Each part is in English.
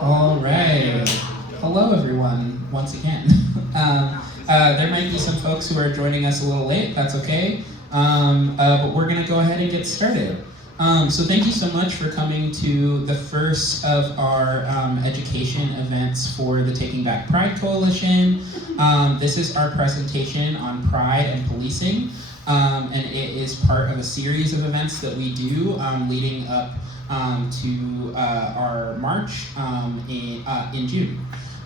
All right. Hello, everyone, once again. There might be some folks who are joining us a little late. That's okay. But we're going to go ahead and get started. So thank you so much for coming to the first of our education events for the Taking Back Pride Coalition. This is our presentation on pride and policing, and it is part of a series of events that we do leading up to our march in June.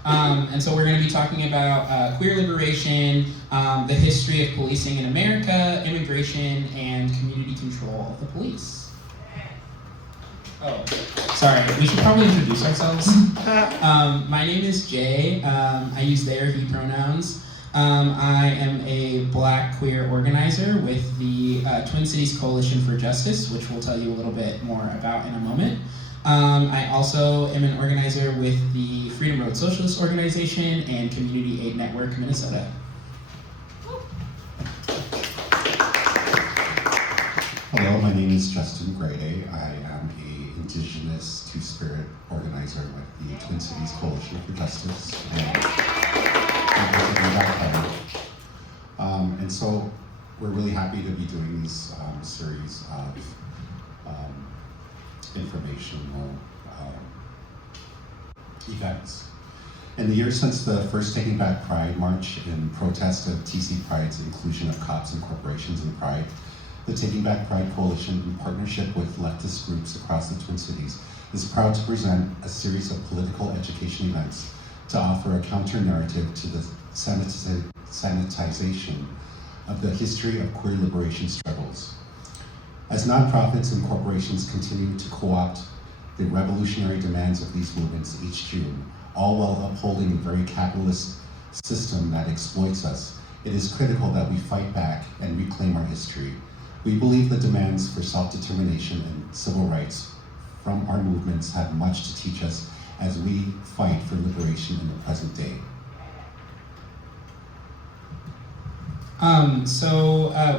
And so we're going to be talking about queer liberation, the history of policing in America, immigration, and community control of the police. Oh, sorry, we should probably introduce ourselves. My name is Jay. I use they or he pronouns. I am a Black queer organizer with the Twin Cities Coalition for Justice, which we'll tell you a little bit more about in a moment. I also am an organizer with the Freedom Road Socialist Organization and Community Aid Network Minnesota. Hello, my name is Justin Grady. I am a Indigenous Two-Spirit organizer with the Twin Cities Coalition for Justice. And so we're really happy to be doing these series of informational events. In the years since the first Taking Back Pride March in protest of TC Pride's inclusion of cops and corporations in Pride, the Taking Back Pride Coalition, in partnership with leftist groups across the Twin Cities, is proud to present a series of political education events to offer a counter-narrative to the sanitization of the history of queer liberation struggles. As nonprofits and corporations continue to co-opt the revolutionary demands of these movements each June, all while upholding a very capitalist system that exploits us, it is critical that we fight back and reclaim our history. We believe the demands for self-determination and civil rights from our movements have much to teach us as we fight for liberation in the present day.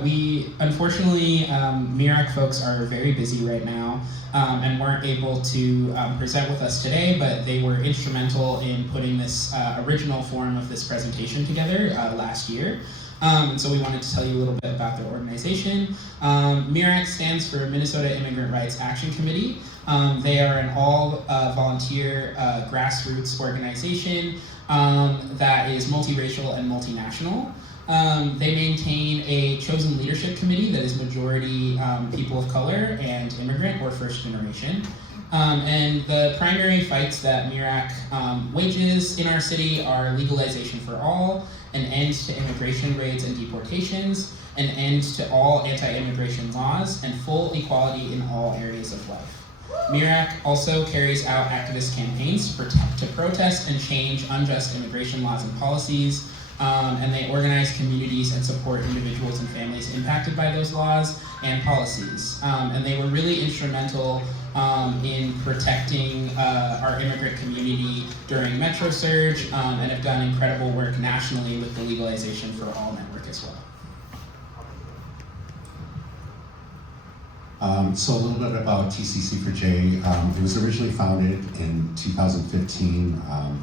We unfortunately, MIRAC folks are very busy right now and weren't able to present with us today, but they were instrumental in putting this original form of this presentation together last year. And so we wanted to tell you a little bit about their organization. MIRAC stands for Minnesota Immigrant Rights Action Committee. They are an all-volunteer grassroots organization that is multiracial and multinational. They maintain a chosen leadership committee that is majority people of color and immigrant or first generation. And the primary fights that MIRAC wages in our city are legalization for all, an end to immigration raids and deportations, an end to all anti-immigration laws, and full equality in all areas of life. MIRAC also carries out activist campaigns to protest and change unjust immigration laws and policies, and they organize communities and support individuals and families impacted by those laws and policies. And they were really instrumental in protecting our immigrant community during Metro Surge and have done incredible work nationally with the Legalization for All network as well. So a little bit about TCC for J. It was originally founded in 2015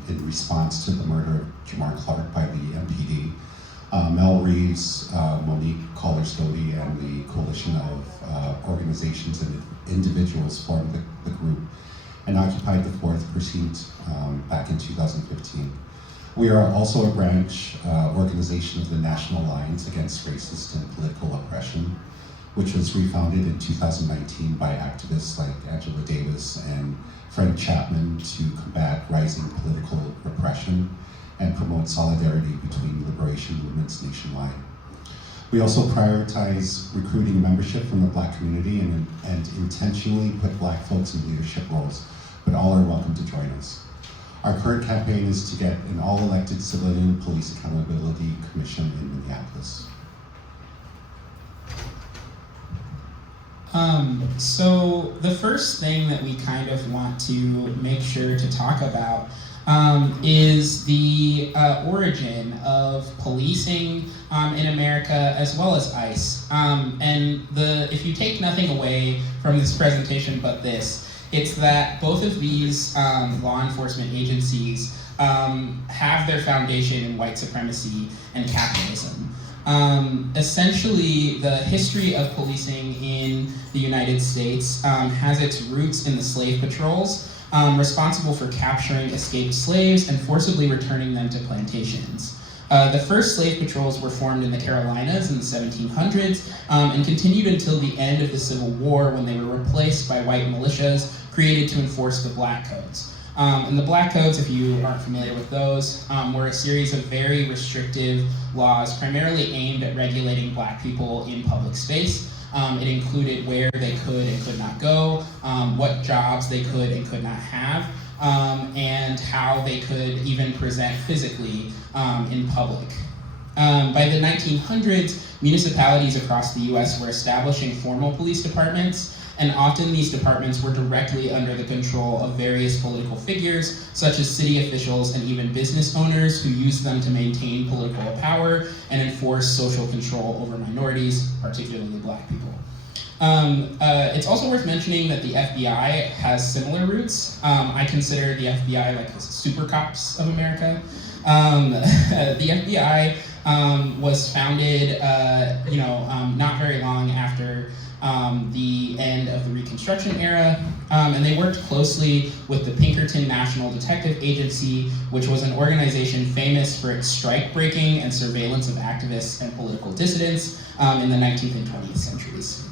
in response to the murder of Jamar Clark by the MPD. Mel Reeves, Monique Collier-Stody, and the coalition of organizations and individuals formed the group and occupied the 4th Precinct back in 2015. We are also a branch organization of the National Alliance Against Racist and Political Oppression, which was refounded in 2019 by activists like Angela Davis and Fred Chapman to combat rising political repression and promote solidarity between liberation movements nationwide. We also prioritize recruiting membership from the Black community and intentionally put Black folks in leadership roles, but all are welcome to join us. Our current campaign is to get an all-elected civilian police accountability commission in Minneapolis. So the first thing that we kind of want to make sure to talk about is the origin of policing in America as well as ICE. If you take nothing away from this presentation but this, It's that both of these law enforcement agencies have their foundation in white supremacy and capitalism. Essentially, the history of policing in the United States has its roots in the slave patrols, responsible for capturing escaped slaves and forcibly returning them to plantations. The first slave patrols were formed in the Carolinas in the 1700s and continued until the end of the Civil War, when they were replaced by white militias created to enforce the Black Codes. And the Black Codes, if you aren't familiar with those, were a series of very restrictive laws primarily aimed at regulating Black people in public space. It included where they could and could not go, what jobs they could and could not have, and how they could even present physically in public. By the 1900s, municipalities across the US were establishing formal police departments, and often these departments were directly under the control of various political figures, such as city officials and even business owners, who used them to maintain political power and enforce social control over minorities, particularly Black people. It's also worth mentioning that the FBI has similar roots. I consider the FBI like the super cops of America. The FBI was founded, not very long after the end of the Reconstruction era, and they worked closely with the Pinkerton National Detective Agency, which was an organization famous for its strike-breaking and surveillance of activists and political dissidents in the 19th and 20th centuries.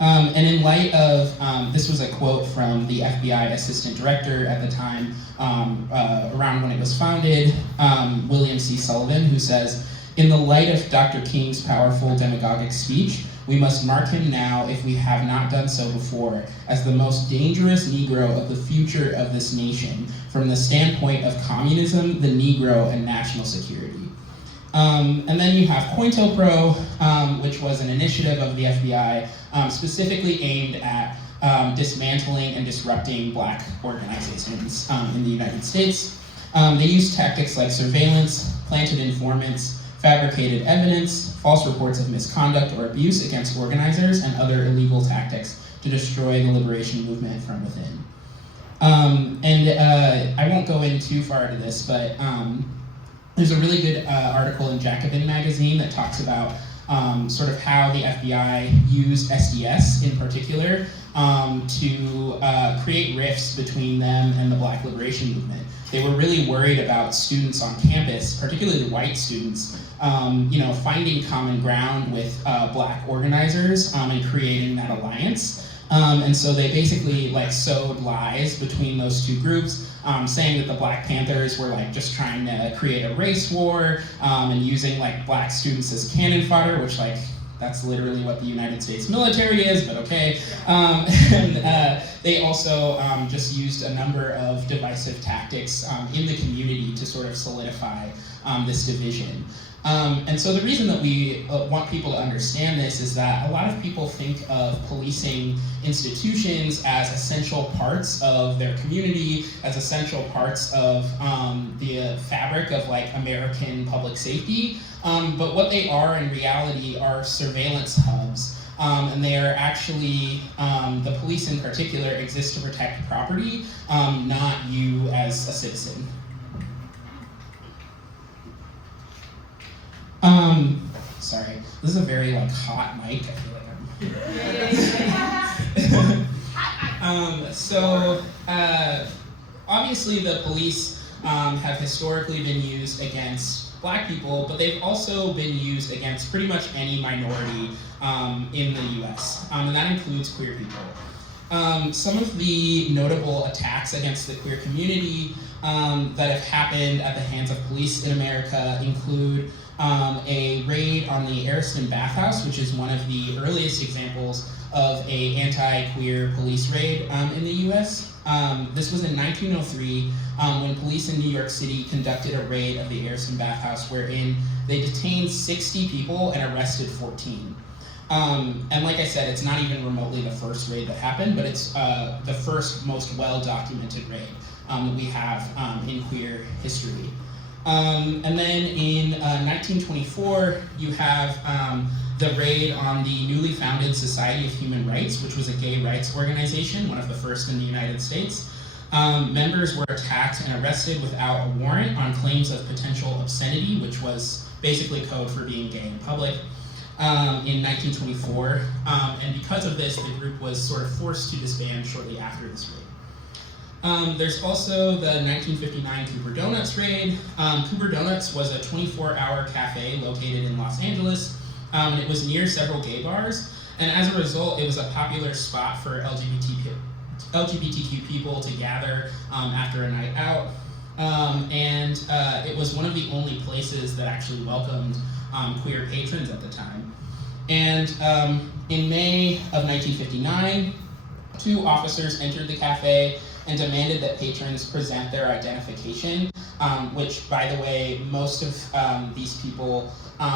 And in light of, this was a quote from the FBI Assistant Director at the time, around when it was founded, William C. Sullivan, who says, "In the light of Dr. King's powerful demagogic speech, we must mark him now, if we have not done so before, as the most dangerous Negro of the future of this nation, from the standpoint of communism, the Negro, and national security." And then you have COINTELPRO, which was an initiative of the FBI specifically aimed at dismantling and disrupting Black organizations in the United States. They used tactics like surveillance, planted informants, fabricated evidence, false reports of misconduct or abuse against organizers, and other illegal tactics to destroy the liberation movement from within. I won't go in too far into this, but there's a really good article in Jacobin magazine that talks about sort of how the FBI used SDS in particular to create rifts between them and the Black liberation movement. They were really worried about students on campus, particularly white students, finding common ground with Black organizers and creating that alliance. And so they basically sowed lies between those two groups, saying that the Black Panthers were just trying to create a race war and using Black students as cannon fodder, which that's literally what the United States military is, but okay. They also just used a number of divisive tactics in the community to sort of solidify this division. And so the reason that we want people to understand this is that a lot of people think of policing institutions as essential parts of their community, as essential parts of the fabric of American public safety. But what they are in reality are surveillance hubs. And they are actually, the police in particular exist to protect property, not you as a citizen. Sorry, this is a very hot mic. I feel like obviously the police have historically been used against Black people, but they've also been used against pretty much any minority in the US, and that includes queer people. Some of the notable attacks against the queer community that have happened at the hands of police in America include a raid on the Ariston bathhouse, which is one of the earliest examples of a anti-queer police raid in the US. This was in 1903 when police in New York City conducted a raid of the Ariston bathhouse, wherein they detained 60 people and arrested 14. And like I said, it's not even remotely the first raid that happened, but it's the first most well-documented raid that we have in queer history. And then in 1924, you have the raid on the newly founded Society of Human Rights, which was a gay rights organization, one of the first in the United States. Members were attacked and arrested without a warrant on claims of potential obscenity, which was basically code for being gay in public, in 1924. And because of this, the group was sort of forced to disband shortly after this raid. There's also the 1959 Cooper Donuts raid. Cooper Donuts was a 24-hour cafe located in Los Angeles, and it was near several gay bars. And as a result, it was a popular spot for LGBTQ people to gather after a night out. And it was one of the only places that actually welcomed queer patrons at the time. And in May of 1959, 2 officers entered the cafe and demanded that patrons present their identification, which, by the way, most of these people,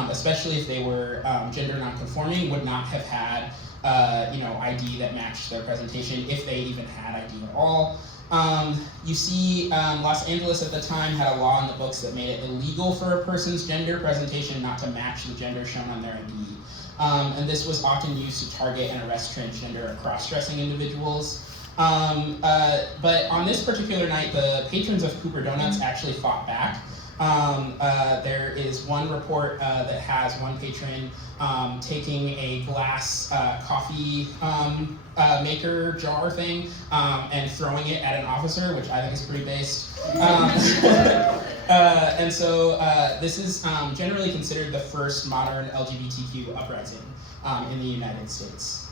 especially if they were gender nonconforming, would not have had ID that matched their presentation, if they even had ID at all. You see, Los Angeles at the time had a law in the books that made it illegal for a person's gender presentation not to match the gender shown on their ID. And this was often used to target and arrest transgender or cross-dressing individuals. But on this particular night, the patrons of Cooper Donuts actually fought back. There is one report that has one patron taking a glass coffee maker jar thing and throwing it at an officer, which I think is pretty based. And so this is generally considered the first modern LGBTQ uprising in the United States.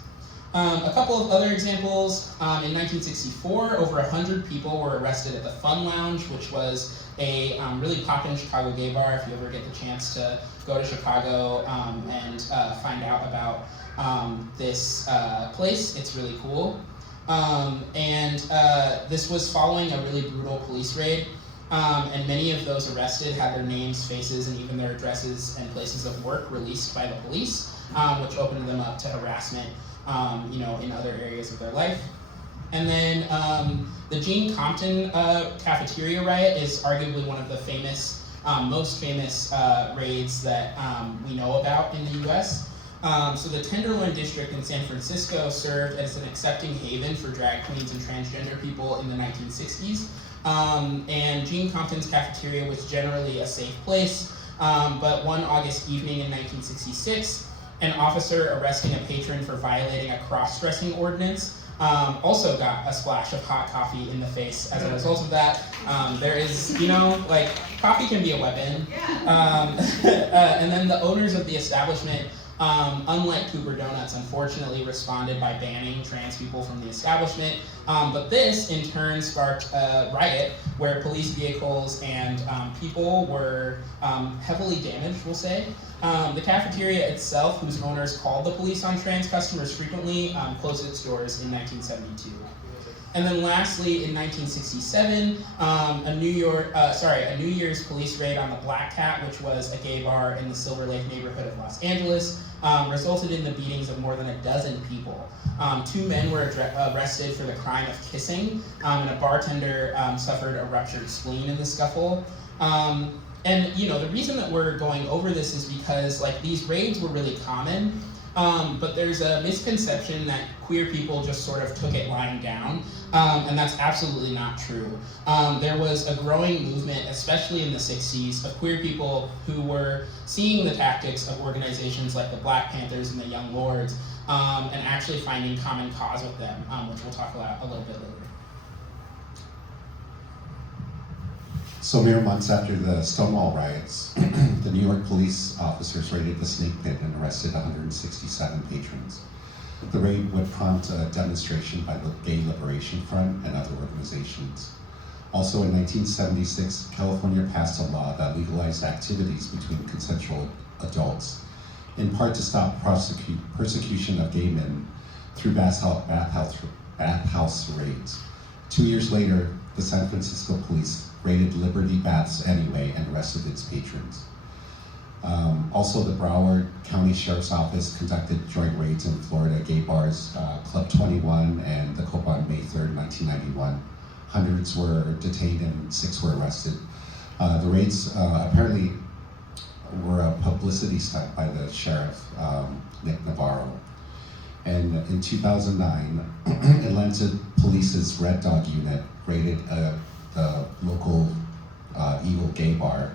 A couple of other examples. In 1964, over 100 people were arrested at the Fun Lounge, which was a really poppin' Chicago gay bar. If you ever get the chance to go to Chicago and find out about this place, it's really cool. And this was following a really brutal police raid. And many of those arrested had their names, faces, and even their addresses and places of work released by the police, which opened them up to harassment in other areas of their life. And then the Gene Compton cafeteria riot is arguably one of the most famous raids that we know about in the US. So the Tenderloin District in San Francisco served as an accepting haven for drag queens and transgender people in the 1960s. And Gene Compton's cafeteria was generally a safe place, but one August evening in 1966, an officer arresting a patron for violating a cross-dressing ordinance also got a splash of hot coffee in the face as a result of that. There is, coffee can be a weapon. And then the owners of the establishment, unlike Cooper Donuts, unfortunately responded by banning trans people from the establishment. But this, in turn, sparked a riot where police vehicles and people were heavily damaged, we'll say. The cafeteria itself, whose owners called the police on trans customers frequently, closed its doors in 1972. And then lastly, in 1967, a New Year's police raid on the Black Cat, which was a gay bar in the Silver Lake neighborhood of Los Angeles, resulted in the beatings of more than a dozen people. 2 men were arrested for the crime of kissing, and a bartender suffered a ruptured spleen in the scuffle. And the reason that we're going over this is because these raids were really common, but there's a misconception that queer people just sort of took it lying down, and that's absolutely not true. There was a growing movement, especially in the 60s, of queer people who were seeing the tactics of organizations like the Black Panthers and the Young Lords, and actually finding common cause with them, which we'll talk about a little bit later. So mere months after the Stonewall riots, the New York police officers raided the Snake Pit and arrested 167 patrons. The raid would prompt a demonstration by the Gay Liberation Front and other organizations. Also in 1976, California passed a law that legalized activities between consensual adults, in part to stop persecution of gay men through bathhouse raids. 2 years later, the San Francisco police raided Liberty Baths anyway and arrested its patrons. Also, the Broward County Sheriff's Office conducted joint raids in Florida gay bars, Club 21 and the Copa on May 3rd, 1991. Hundreds were detained and 6 were arrested. The raids apparently were a publicity stunt by the sheriff, Nick Navarro. And in 2009, Atlanta Police's Red Dog Unit raided the local Eagle Gay Bar.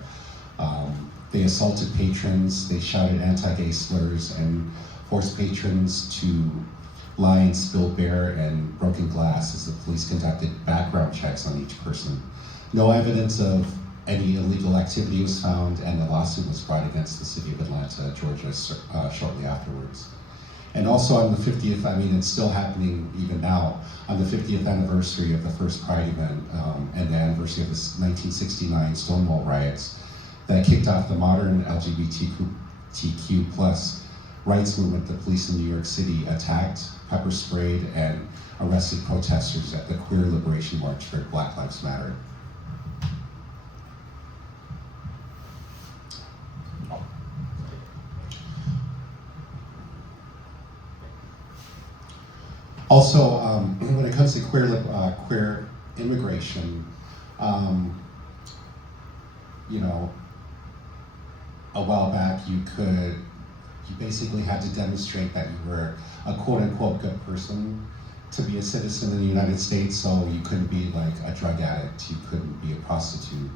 They assaulted patrons, they shouted anti-gay slurs, and forced patrons to lie in spilled beer and broken glass as the police conducted background checks on each person. No evidence of any illegal activity was found, and a lawsuit was brought against the city of Atlanta, Georgia, shortly afterwards. And also on the 50th, I mean, it's still happening even now, on the 50th anniversary of the first Pride event and the anniversary of the 1969 Stonewall riots that kicked off the modern LGBTQ plus rights movement. The police in New York City attacked, pepper sprayed, and arrested protesters at the Queer Liberation March for Black Lives Matter. Also, when it comes to queer immigration, you know, a while back you basically had to demonstrate that you were a quote-unquote good person to be a citizen in the United States, so you couldn't be like a drug addict, you couldn't be a prostitute,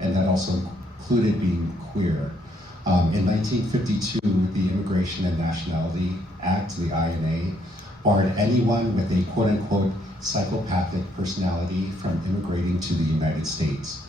and that also included being queer. In 1952, the Immigration and Nationality Act, the INA, barred anyone with a quote-unquote psychopathic personality from immigrating to the United States.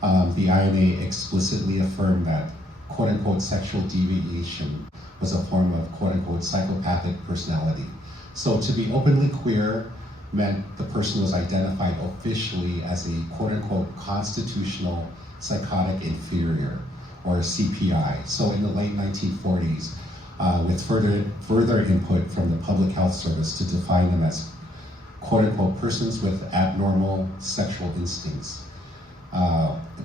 The INA explicitly affirmed that quote-unquote sexual deviation was a form of quote-unquote psychopathic personality. So to be openly queer meant the person was identified officially as a quote-unquote constitutional psychotic inferior, or CPI. So in the late 1940s, with further input from the Public Health Service to define them as quote-unquote persons with abnormal sexual instincts.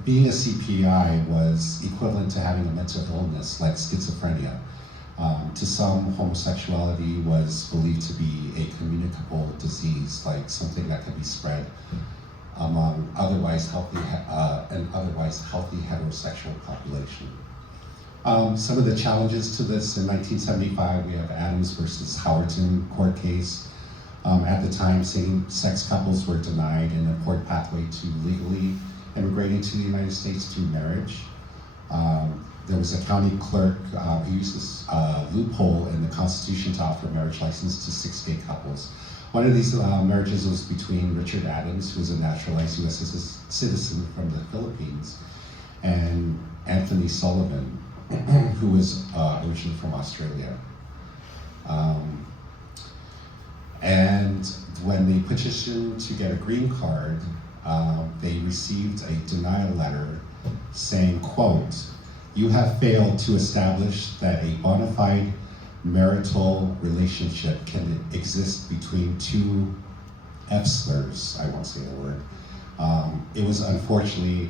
Being a CPI was equivalent to having a mental illness like schizophrenia. To some, homosexuality was believed to be a communicable disease, like something that could be spread among an otherwise healthy heterosexual population. Some of the challenges to this: in 1975, we have Adams versus Howerton court case. At the time, same-sex couples were denied an important pathway to legally immigrating to the United States through marriage. There was a county clerk who used this loophole in the Constitution to offer marriage license to 6 gay couples. One of these marriages was between Richard Adams, who was a naturalized U.S. citizen from the Philippines, and Anthony Sullivan, who was originally from Australia. And when they petitioned to get a green card, they received a denial letter saying, quote, "You have failed to establish that a bona fide marital relationship can exist between two F-slurs," I won't say the word. It was unfortunately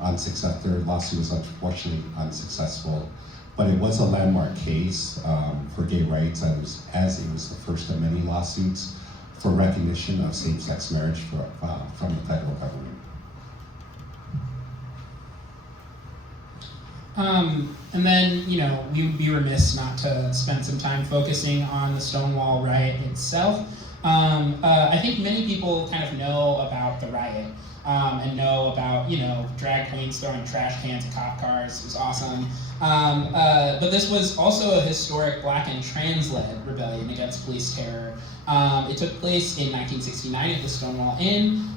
unsuccessful. Their lawsuit was unfortunately unsuccessful, but it was a landmark case for gay rights, as it was the first of many lawsuits for recognition of same-sex marriage from the federal government. And then, you know, we would be remiss not to spend some time focusing on the Stonewall riot itself. I think many people kind of know about the riot and know about, you know, drag queens throwing trash cans at cop cars. It was awesome. But this was also a historic Black and trans-led rebellion against police terror. It took place in 1969 at the Stonewall Inn.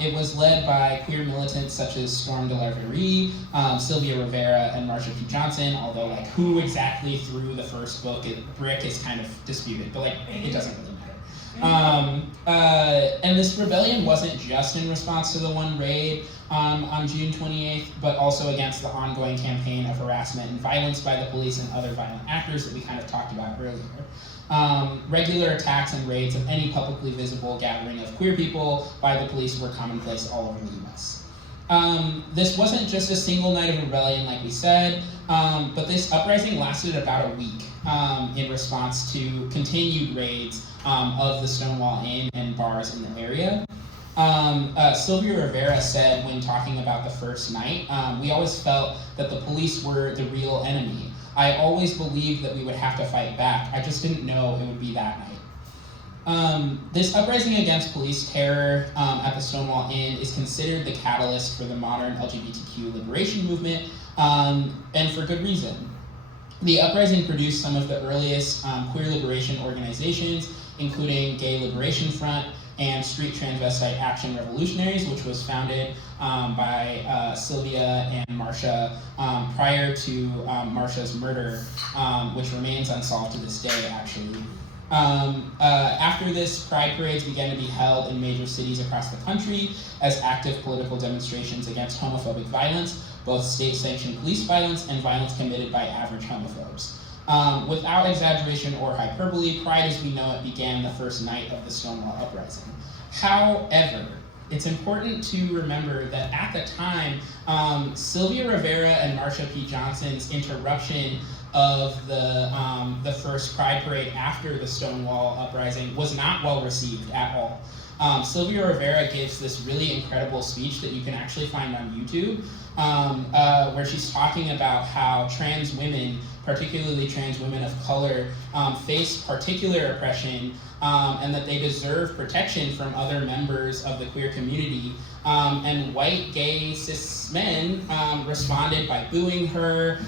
It was led by queer militants such as Storm DeLarverie, Sylvia Rivera, and Marsha P. Johnson, although like who exactly threw the first brick is kind of disputed, but like it doesn't really matter. And this rebellion wasn't just in response to the one raid on June 28th, but also against the ongoing campaign of harassment and violence by the police and other violent actors that we kind of talked about earlier. Regular attacks and raids of any publicly visible gathering of queer people by the police were commonplace all over the US. This wasn't just a single night of rebellion like we said, but this uprising lasted about a week in response to continued raids of the Stonewall Inn and bars in the area. Sylvia Rivera said when talking about the first night, we always felt that the police were the real enemy. I always believed that we would have to fight back. I just didn't know it would be that night. This uprising against police terror at the Stonewall Inn is considered the catalyst for the modern LGBTQ liberation movement, and for good reason. The uprising produced some of the earliest queer liberation organizations, including Gay Liberation Front and Street Transvestite Action Revolutionaries, which was founded by Sylvia and Marsha prior to Marsha's murder, which remains unsolved to this day, actually. After this, pride parades began to be held in major cities across the country as active political demonstrations against homophobic violence, both state-sanctioned police violence and violence committed by average homophobes. Without exaggeration or hyperbole, Pride as we know it began the first night of the Stonewall Uprising. However, it's important to remember that at the time, Sylvia Rivera and Marsha P. Johnson's interruption of the first Pride Parade after the Stonewall Uprising was not well received at all. Sylvia Rivera gives this really incredible speech that you can actually find on YouTube, where she's talking about how trans women, particularly trans women of color, face particular oppression, and that they deserve protection from other members of the queer community. And white, gay, cis men responded by booing her.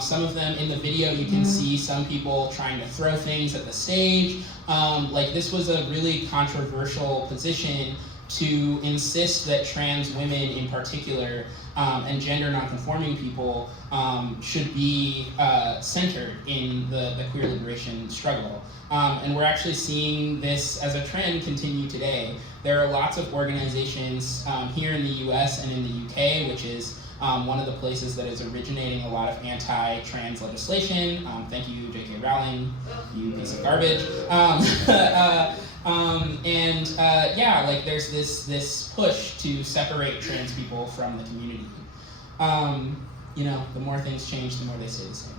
Some of them in the video, you can see some people trying to throw things at the stage. Like, this was a really controversial position to insist that trans women in particular and gender nonconforming people should be centered in the queer liberation struggle. And we're actually seeing this as a trend continue today. There are lots of organizations here in the US and in the UK, which is one of the places that is originating a lot of anti-trans legislation. Thank you, J.K. Rowling, you piece of garbage. Yeah, like there's this push to separate trans people from the community. You know, the more things change, the more they stay the same.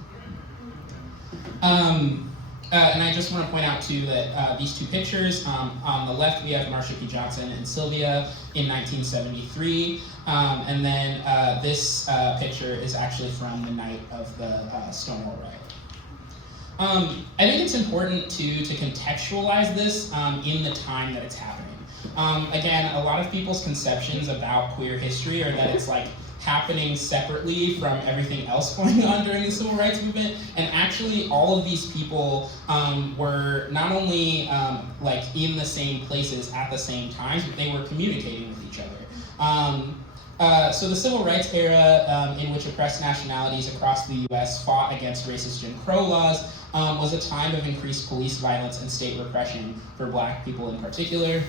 And I just want to point out too that these two pictures, on the left we have Marsha P. Johnson and Sylvia in 1973, and then this picture is actually from the night of the Stonewall riot. I think it's important to contextualize this in the time that it's happening. Again, a lot of people's conceptions about queer history are that it's like happening separately from everything else going on during the civil rights movement, and actually all of these people were not only like in the same places at the same times, but they were communicating with each other. So the civil rights era, in which oppressed nationalities across the US fought against racist Jim Crow laws, was a time of increased police violence and state repression for Black people in particular.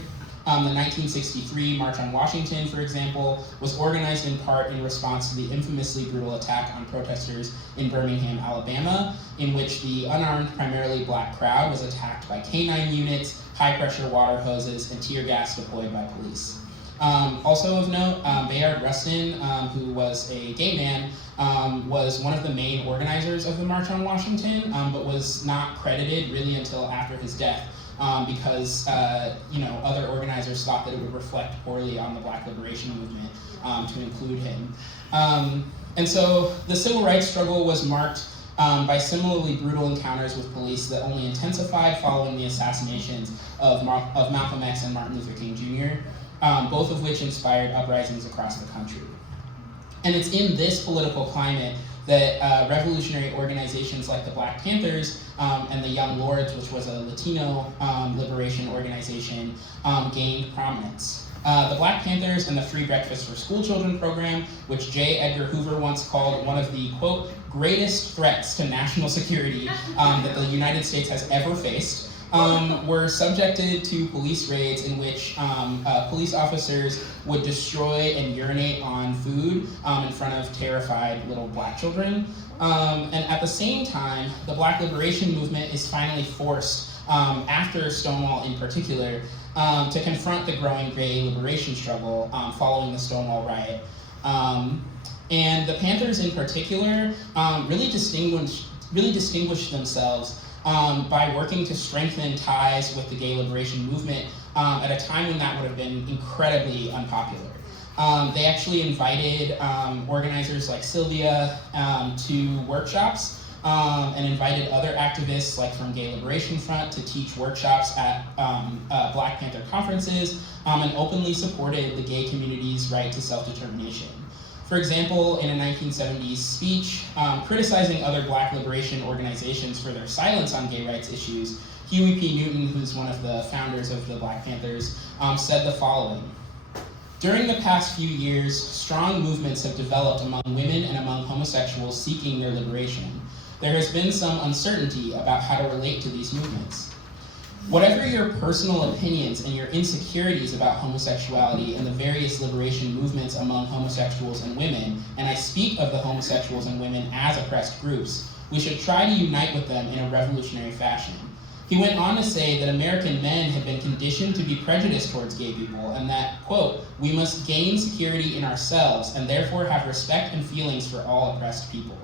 The 1963 March on Washington, for example, was organized in part in response to the infamously brutal attack on protesters in Birmingham, Alabama, in which the unarmed, primarily Black crowd was attacked by canine units, high-pressure water hoses, and tear gas deployed by police. Also of note, Bayard Rustin, who was a gay man, was one of the main organizers of the March on Washington, but was not credited really until after his death. Because other organizers thought that it would reflect poorly on the Black liberation movement to include him. And so the civil rights struggle was marked by similarly brutal encounters with police that only intensified following the assassinations of Malcolm X and Martin Luther King Jr., both of which inspired uprisings across the country. And it's in this political climate that revolutionary organizations like the Black Panthers and the Young Lords, which was a Latino liberation organization, gained prominence. The Black Panthers and the Free Breakfast for School Children program, which J. Edgar Hoover once called one of the, quote, greatest threats to national security that the United States has ever faced, were subjected to police raids in which police officers would destroy and urinate on food in front of terrified little Black children. And at the same time, the Black liberation movement is finally forced, after Stonewall in particular, to confront the growing gay liberation struggle following the Stonewall riot. And the Panthers in particular really distinguished themselves by working to strengthen ties with the gay liberation movement at a time when that would have been incredibly unpopular. They actually invited organizers like Sylvia to workshops and invited other activists like from Gay Liberation Front to teach workshops at Black Panther conferences and openly supported the gay community's right to self-determination. For example, in a 1970s speech criticizing other Black liberation organizations for their silence on gay rights issues, Huey P. Newton, who's one of the founders of the Black Panthers, said the following: "During the past few years, strong movements have developed among women and among homosexuals seeking their liberation. There has been some uncertainty about how to relate to these movements. Whatever your personal opinions and your insecurities about homosexuality and the various liberation movements among homosexuals and women, and I speak of the homosexuals and women as oppressed groups, we should try to unite with them in a revolutionary fashion." He went on to say that American men had been conditioned to be prejudiced towards gay people and that, quote, "we must gain security in ourselves and therefore have respect and feelings for all oppressed people."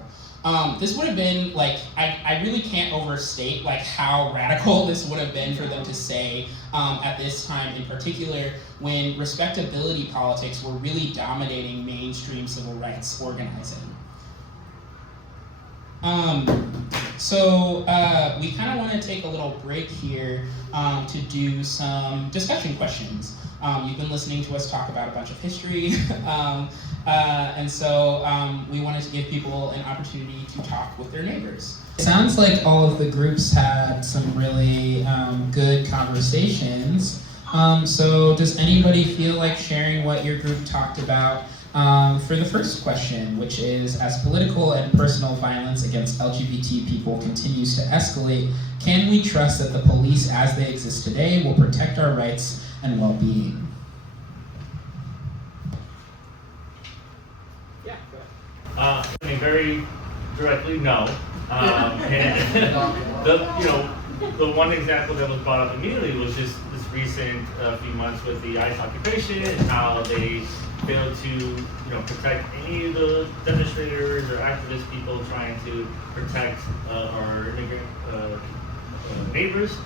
This would have been, like, I really can't overstate like how radical this would have been for them to say at this time in particular when respectability politics were really dominating mainstream civil rights organizing. So we kind of want to take a little break here to do some discussion questions. You've been listening to us talk about a bunch of history, and so we wanted to give people an opportunity to talk with their neighbors. It sounds like all of the groups had some really good conversations. So does anybody feel like sharing what your group talked about? For the first question, which is, as political and personal violence against LGBT people continues to escalate, can we trust that the police as they exist today will protect our rights and well-being? Yeah, go ahead. I mean, very directly, no. And the one example that was brought up immediately was just this recent few months with the ICE occupation and how they failed to protect any of the demonstrators or activist people trying to protect our immigrant neighbors,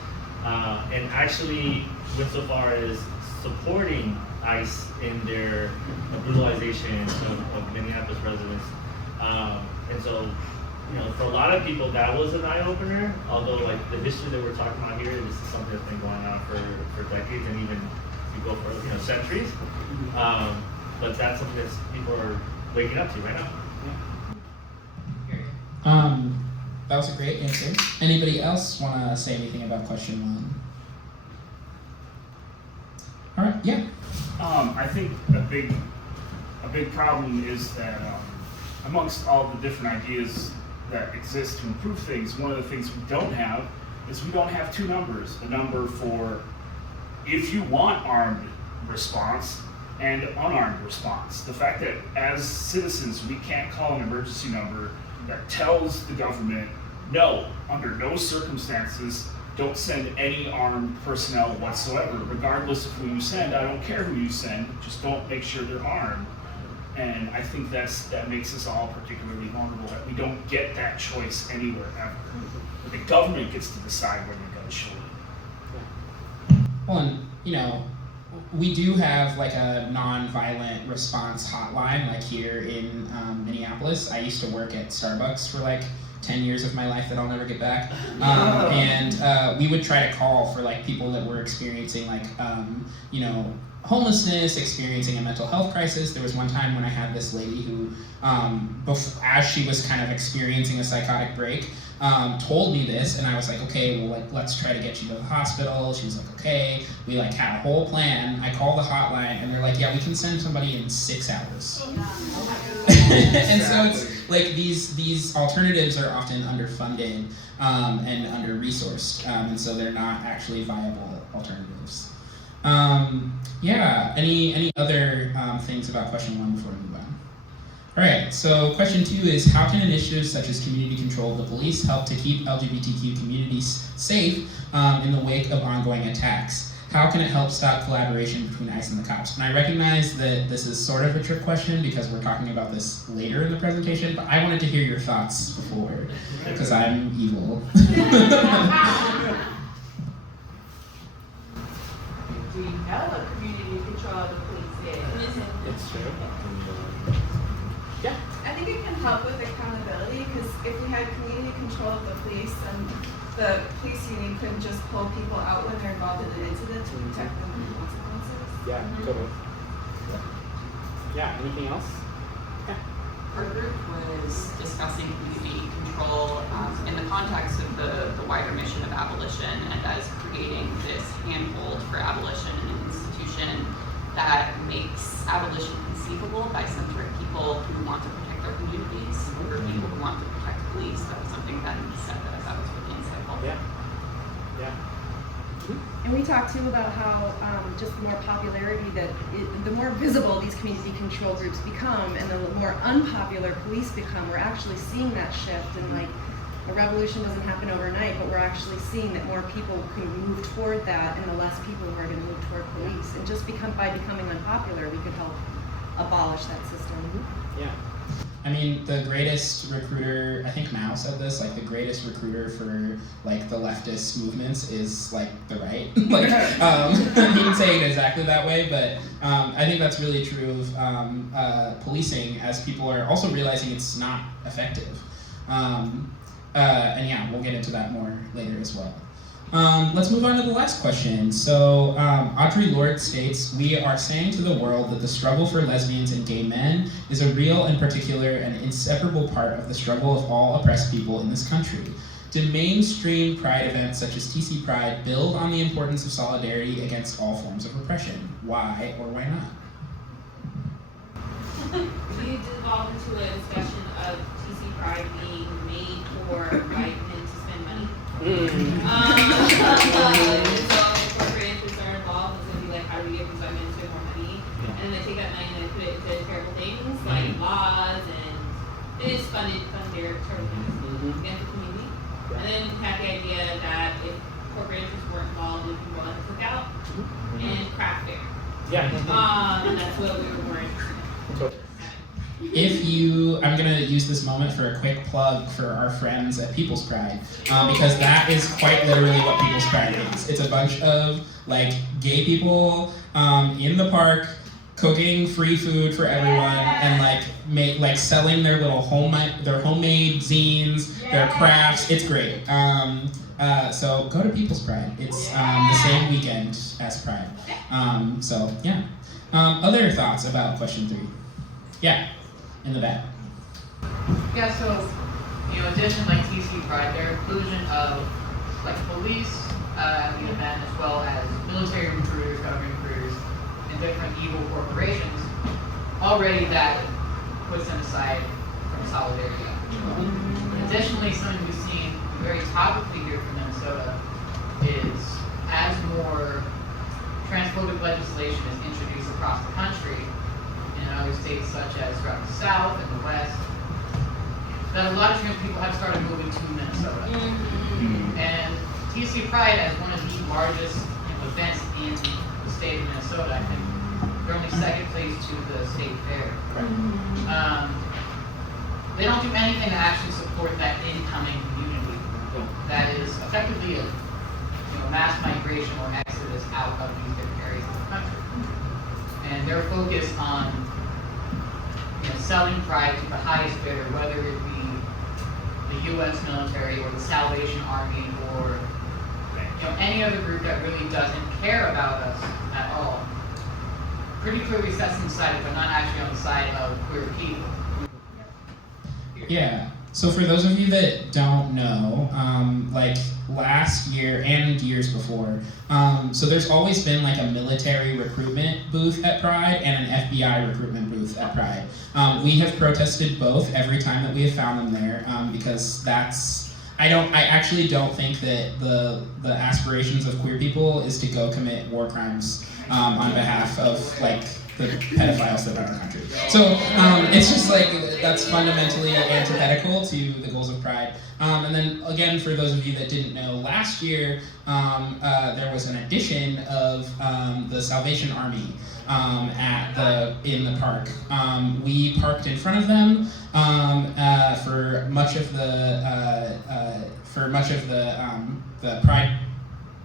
and actually went so far as supporting ICE in their brutalization of Minneapolis residents. And so, for a lot of people, that was an eye-opener, although like the history that we're talking about here, this is something that's been going on for decades and even if you go for centuries. But that's something that people are waking up to right now. That was a great answer. Anybody else want to say anything about question one? All right, yeah. I think a big problem is that amongst all the different ideas that exist to improve things, one of the things we don't have is we don't have two numbers. A number for if you want armed response and unarmed response. The fact that as citizens we can't call an emergency number that tells the government, no, under no circumstances, don't send any armed personnel whatsoever, regardless of who you send. I don't care who you send, just don't make sure they're armed. And I think that makes us all particularly vulnerable, that we don't get that choice anywhere ever. But the government gets to decide when you're going to shoot. Well, and, we do have like a non-violent response hotline like here in Minneapolis. I used to work at Starbucks for like 10 years of my life that I'll never get back. And we would try to call for like people that were experiencing like, homelessness, experiencing a mental health crisis. There was one time when I had this lady who, as she was kind of experiencing a psychotic break, told me this, and I was like, okay, well, like, let's try to get you to the hospital. She was like, okay. We like had a whole plan. I called the hotline, and they're like, yeah, we can send somebody in 6 hours. And so it's like these alternatives are often underfunded and under-resourced, and so they're not actually viable alternatives. Any other things about question one before we move on? All right, so question two is, how can initiatives such as community control of the police help to keep LGBTQ communities safe in the wake of ongoing attacks? How can it help stop collaboration between ICE and the cops? And I recognize that this is sort of a trick question because we're talking about this later in the presentation, but I wanted to hear your thoughts before, because I'm evil. do you have a community control of the police yet? It's true. Yeah. I think it can help with accountability because if we had community control of the police, then the police union couldn't just pull people out when they're involved in an incident to protect them from consequences. Yeah, totally. Yeah, anything else? Yeah. Our group was discussing community control in the context of the wider mission of abolition and as creating this handhold for abolition in an institution that makes abolition conceivable by centering people who want to protect their communities over people who want to protect police. That was something that he said that I thought was really insightful. Yeah. Yeah. And we talked too about how just the more popularity the more visible these community control groups become, and the more unpopular police become. We're actually seeing that shift, and like a revolution doesn't happen overnight, but we're actually seeing that more people can move toward that, and the less people who are going to move toward police. And just by becoming unpopular, we could help abolish that system. Yeah. I mean, the greatest recruiter, I think Mao said this, like the greatest recruiter for like the leftist movements is like the right. Like, he didn't say it exactly that way, but I think that's really true of policing, as people are also realizing it's not effective. And yeah, we'll get into that more later as well. Let's move on to the last question. So Audre Lorde states, "We are saying to the world that the struggle for lesbians and gay men is a real and particular and inseparable part of the struggle of all oppressed people in this country. Do mainstream pride events such as TC Pride build on the importance of solidarity against all forms of oppression? Why or why not?" We devolved into a discussion of TC Pride being made for white men to spend money. So corporate interests are involved. It's gonna be like, how do we get these white men to spend more money? And then they take that money and they put it into terrible things like laws, and it is fun terrible things against the community. And then we had the idea that if corporate interests were involved, we can go on a cookout and craft fair. Yeah. And that's what we were more interested in. I'm gonna use this moment for a quick plug for our friends at People's Pride, because that is quite literally what People's Pride is. It's a bunch of like gay people in the park cooking free food for everyone and like selling their little homemade zines, their crafts. It's great. So go to People's Pride. It's the same weekend as Pride. So yeah. Other thoughts about question 3? Yeah. In the back. Yeah, so, addition like TC Pride, their inclusion of like police at the event, as well as military recruiters, government recruiters, and different evil corporations, already that puts them aside from solidarity. Additionally, something we've seen very topically here from Minnesota is as more transphobic legislation is introduced across the country, in other states such as throughout the South and the West, that a lot of trans people have started moving to Minnesota. And TC Pride, as one of the largest events in the state of Minnesota, I think they're only second place to the state fair. They don't do anything to actually support that incoming community that is effectively a mass migration or exodus out of these different areas of the country. And they're focused on selling pride to the highest bidder, whether it be the U.S. military or the Salvation Army or any other group that really doesn't care about us at all. Pretty clearly sets them aside, but not actually on the side of queer people. Yeah. So for those of you that don't know, like last year and years before, so there's always been like a military recruitment booth at Pride and an FBI recruitment booth at Pride. We have protested both every time that we have found them there, because I actually don't think that the aspirations of queer people is to go commit war crimes on behalf of like the pedophiles that run our country. So it's just like, that's fundamentally antithetical to the goals of Pride. And then again, for those of you that didn't know, last year there was an addition of the Salvation Army in the park. We parked in front of them for much of the Pride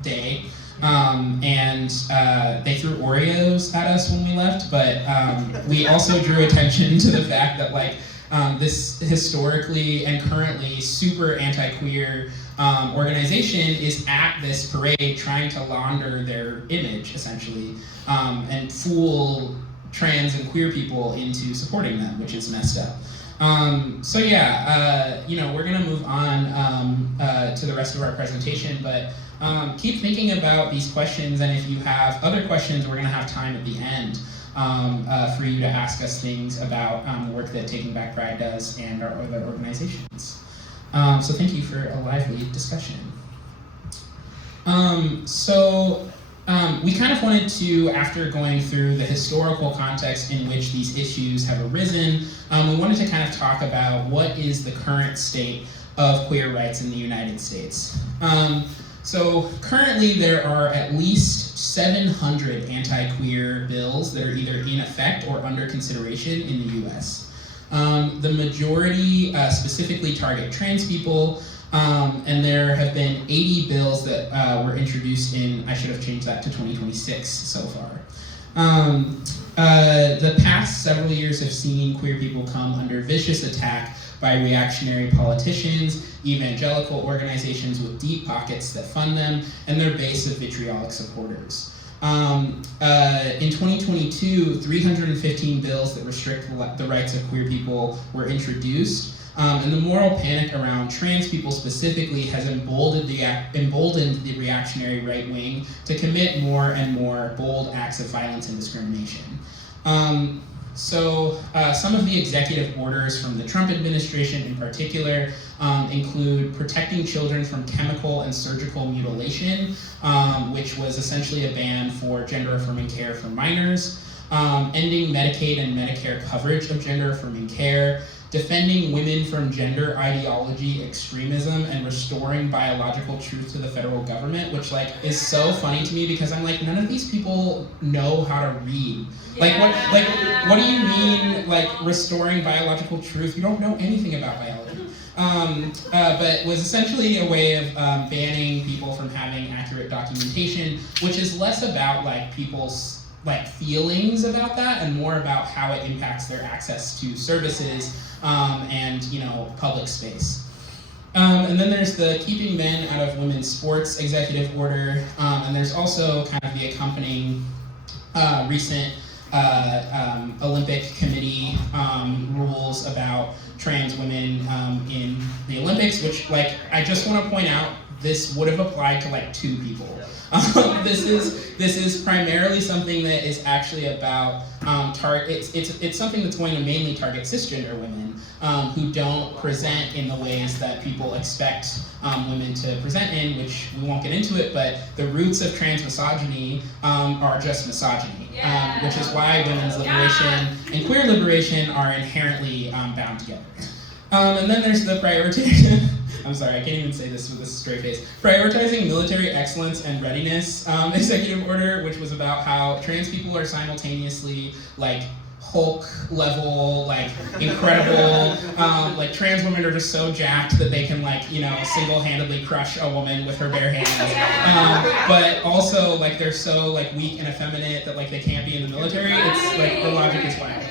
Day. and they threw Oreos at us when we left, but we also drew attention to the fact that like this historically and currently super anti-queer organization is at this parade trying to launder their image, essentially, and fool trans and queer people into supporting them, which is messed up. So yeah, we're gonna move on to the rest of our presentation, but keep thinking about these questions, and if you have other questions, we're gonna have time at the end for you to ask us things about the work that Taking Back Pride does and our other organizations. So thank you for a lively discussion. We kind of wanted to, after going through the historical context in which these issues have arisen, we wanted to kind of talk about what is the current state of queer rights in the United States. So currently there are at least 700 anti-queer bills that are either in effect or under consideration in the US. The majority specifically target trans people, and there have been 80 bills that were introduced in, I should have changed that to 2026 so far. The past several years have seen queer people come under vicious attack by reactionary politicians, evangelical organizations with deep pockets that fund them, and their base of vitriolic supporters. In 2022, 315 bills that restrict the rights of queer people were introduced, and the moral panic around trans people specifically has emboldened the reactionary right wing to commit more and more bold acts of violence and discrimination. Some of the executive orders from the Trump administration in particular include protecting children from chemical and surgical mutilation, which was essentially a ban for gender-affirming care for minors, ending Medicaid and Medicare coverage of gender-affirming care, defending women from gender ideology extremism, and restoring biological truth to the federal government, which is so funny to me because I'm like, none of these people know how to read. What do you mean restoring biological truth? You don't know anything about biology. But was essentially a way of banning people from having accurate documentation, which is less about people's feelings about that and more about how it impacts their access to services and public space. And then there's the Keeping Men Out of Women's Sports executive order, and there's also kind of the accompanying recent Olympic Committee rules about trans women in the Olympics, which I just want to point out, this would have applied to 2 people. This is primarily something that is actually about it's something that's going to mainly target cisgender women who don't present in the ways that people expect women to present in, which we won't get into it, but the roots of trans misogyny are just misogyny, which is why women's liberation and queer liberation are inherently bound together. And then there's the prioritization. I'm sorry, I can't even say this with a straight face. Prioritizing military excellence and readiness executive order, which was about how trans people are simultaneously Hulk level, incredible, trans women are just so jacked that they can single-handedly crush a woman with her bare hands. But also they're so weak and effeminate that they can't be in the military. It's the logic is wild.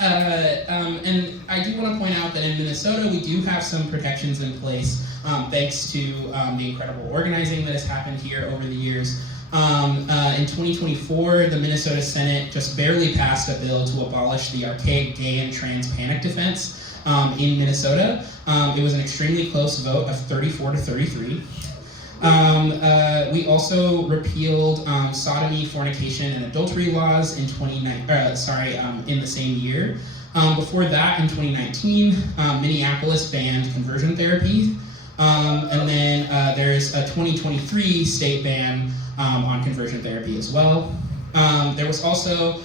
And I do want to point out that in Minnesota, we do have some protections in place, thanks to the incredible organizing that has happened here over the years. In 2024, the Minnesota Senate just barely passed a bill to abolish the archaic gay and trans panic defense in Minnesota. It was an extremely close vote of 34 to 33. We also repealed sodomy, fornication, and adultery laws in in the same year. Before that, in 2019, Minneapolis banned conversion therapy, and then there's a 2023 state ban on conversion therapy as well. There was also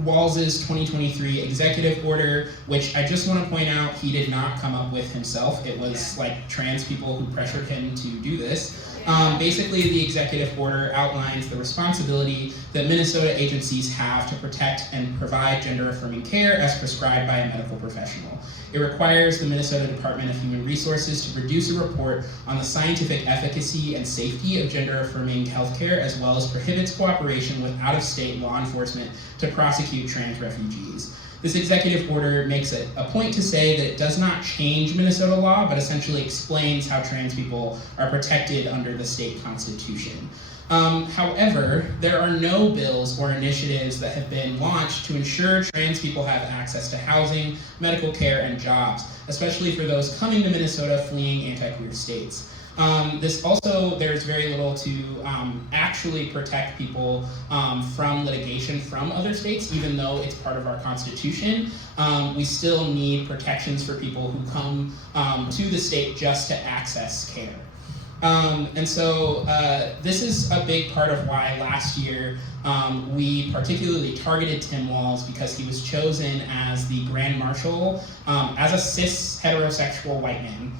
Walz's 2023 executive order, which I just want to point out he did not come up with himself. It was trans people who pressured him to do this. Basically, the executive order outlines the responsibility that Minnesota agencies have to protect and provide gender-affirming care as prescribed by a medical professional. It requires the Minnesota Department of Human Resources to produce a report on the scientific efficacy and safety of gender-affirming healthcare, as well as prohibits cooperation with out-of-state law enforcement to prosecute trans refugees. This executive order makes it a point to say that it does not change Minnesota law, but essentially explains how trans people are protected under the state constitution. However, there are no bills or initiatives that have been launched to ensure trans people have access to housing, medical care, and jobs, especially for those coming to Minnesota fleeing anti-queer states. There's very little to actually protect people from litigation from other states, even though it's part of our constitution. We still need protections for people who come to the state just to access care. This is a big part of why last year we particularly targeted Tim Walz, because he was chosen as the Grand Marshal, as a cis heterosexual white man,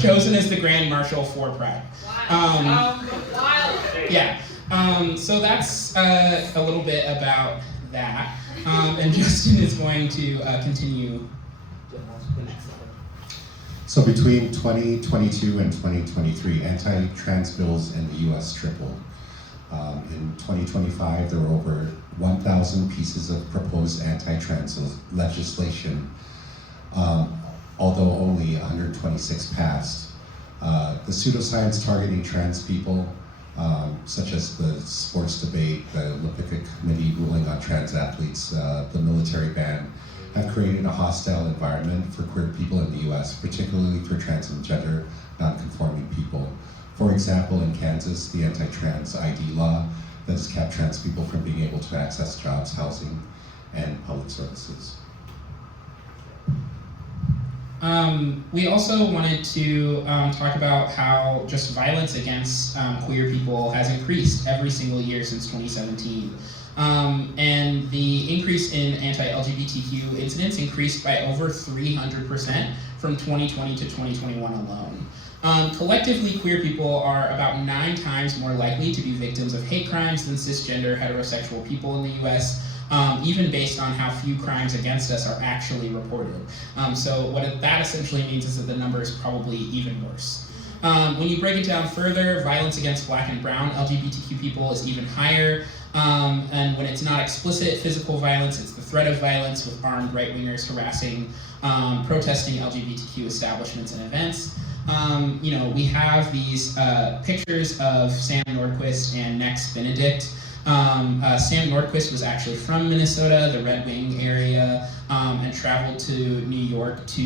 chosen as the Grand Marshal for Pride. Yeah, so that's a little bit about that, and Justin is going to continue the next slide. So between 2022 and 2023, anti-trans bills in the U.S. tripled. In 2025, there were over 1,000 pieces of proposed anti-trans legislation, although only 126 passed. The pseudoscience targeting trans people, such as the sports debate, the Olympic Committee ruling on trans athletes, the military ban, have created a hostile environment for queer people in the U.S., particularly for trans and gender non-conforming people. For example, in Kansas, the anti-trans ID law that has kept trans people from being able to access jobs, housing, and public services. We also wanted to talk about how just violence against queer people has increased every single year since 2017. And the increase in anti-LGBTQ incidents increased by over 300% from 2020 to 2021 alone. Collectively, queer people are about 9 times more likely to be victims of hate crimes than cisgender heterosexual people in the US, even based on how few crimes against us are actually reported. So what that essentially means is that the number is probably even worse. When you break it down further, violence against Black and brown LGBTQ people is even higher. And when it's not explicit physical violence, it's the threat of violence, with armed right-wingers harassing, protesting LGBTQ establishments and events. We have these pictures of Sam Nordquist and Nex Benedict. Sam Nordquist was actually from Minnesota, the Red Wing area, and traveled to New York to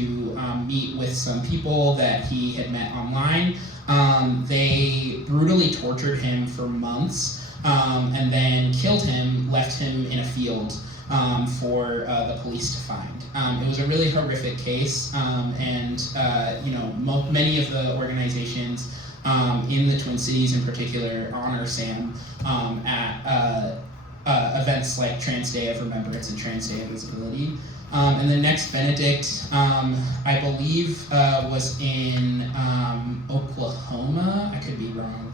meet with some people that he had met online. They brutally tortured him for months, and then killed him, left him in a field for the police to find. It was a really horrific case, and many of the organizations in the Twin Cities in particular honor Sam at events like Trans Day of Remembrance and Trans Day of Visibility. And the Nex Benedict, I believe, was in Oklahoma. I could be wrong.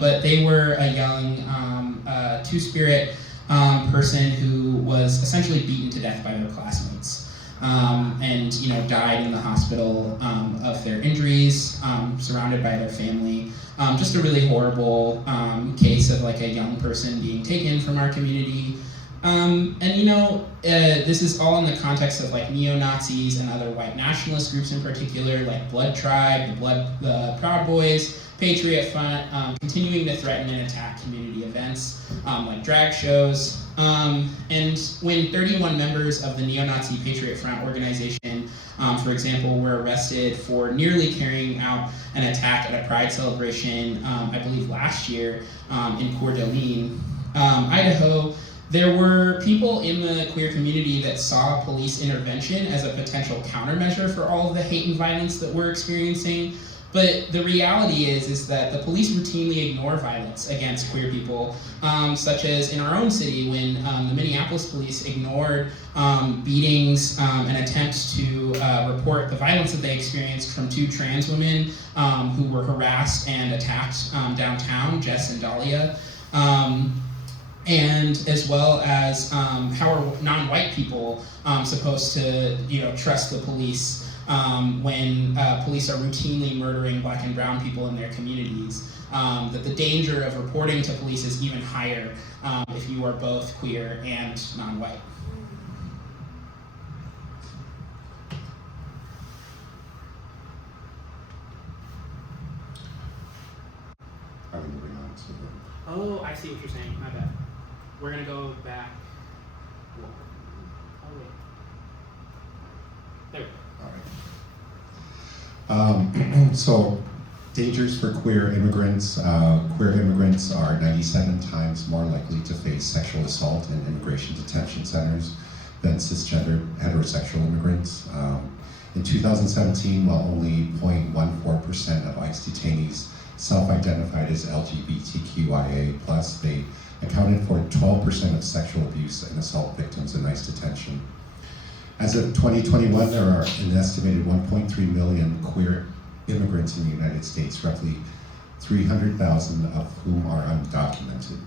But they were a young Two-Spirit person who was essentially beaten to death by their classmates, and died in the hospital of their injuries, surrounded by their family. Just a really horrible case of like a young person being taken from our community. This is all in the context of like neo-Nazis and other white nationalist groups in particular, like Blood Tribe, the Proud Boys, Patriot Front, continuing to threaten and attack community events like drag shows. And when 31 members of the neo-Nazi Patriot Front organization, for example, were arrested for nearly carrying out an attack at a pride celebration, I believe last year in Coeur d'Alene, Idaho, there were people in the queer community that saw police intervention as a potential countermeasure for all of the hate and violence that we're experiencing. But the reality is that the police routinely ignore violence against queer people, such as in our own city when the Minneapolis police ignored beatings and attempts to report the violence that they experienced from 2 trans women who were harassed and attacked downtown, Jess and Dahlia. And as well as how are non-white people supposed to, trust the police when police are routinely murdering Black and brown people in their communities? That the danger of reporting to police is even higher if you are both queer and non-white. Are we moving on to the... Oh, I see what you're saying. My bad. We're gonna go back. Oh wait. There we go. All right. So, dangers for queer immigrants. Queer immigrants are 97 times more likely to face sexual assault in immigration detention centers than cisgender heterosexual immigrants. In 2017, while only 0.14% of ICE detainees self-identified as LGBTQIA+, they accounted for 12% of sexual abuse and assault victims in ICE detention. As of 2021, there are an estimated 1.3 million queer immigrants in the United States, roughly 300,000 of whom are undocumented.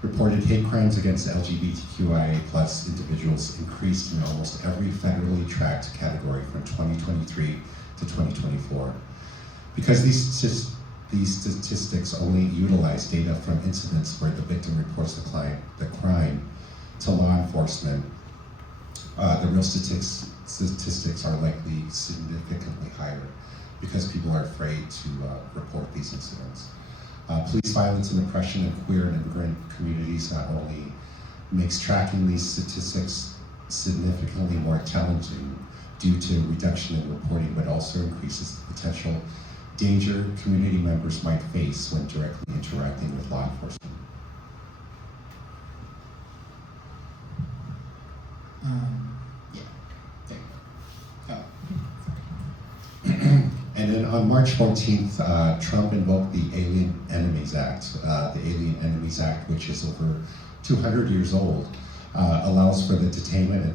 Reported hate crimes against LGBTQIA+ individuals increased in almost every federally tracked category from 2023 to 2024. Because these statistics only utilize data from incidents where the victim reports the crime to law enforcement, the real statistics are likely significantly higher because people are afraid to report these incidents. Police violence and oppression in queer and immigrant communities not only makes tracking these statistics significantly more challenging due to reduction in reporting, but also increases the potential danger community members might face when directly interacting with law enforcement. Yeah, there you go. And then on March 14th, Trump invoked the Alien Enemies Act. The Alien Enemies Act, which is over 200 years old, allows for the detainment and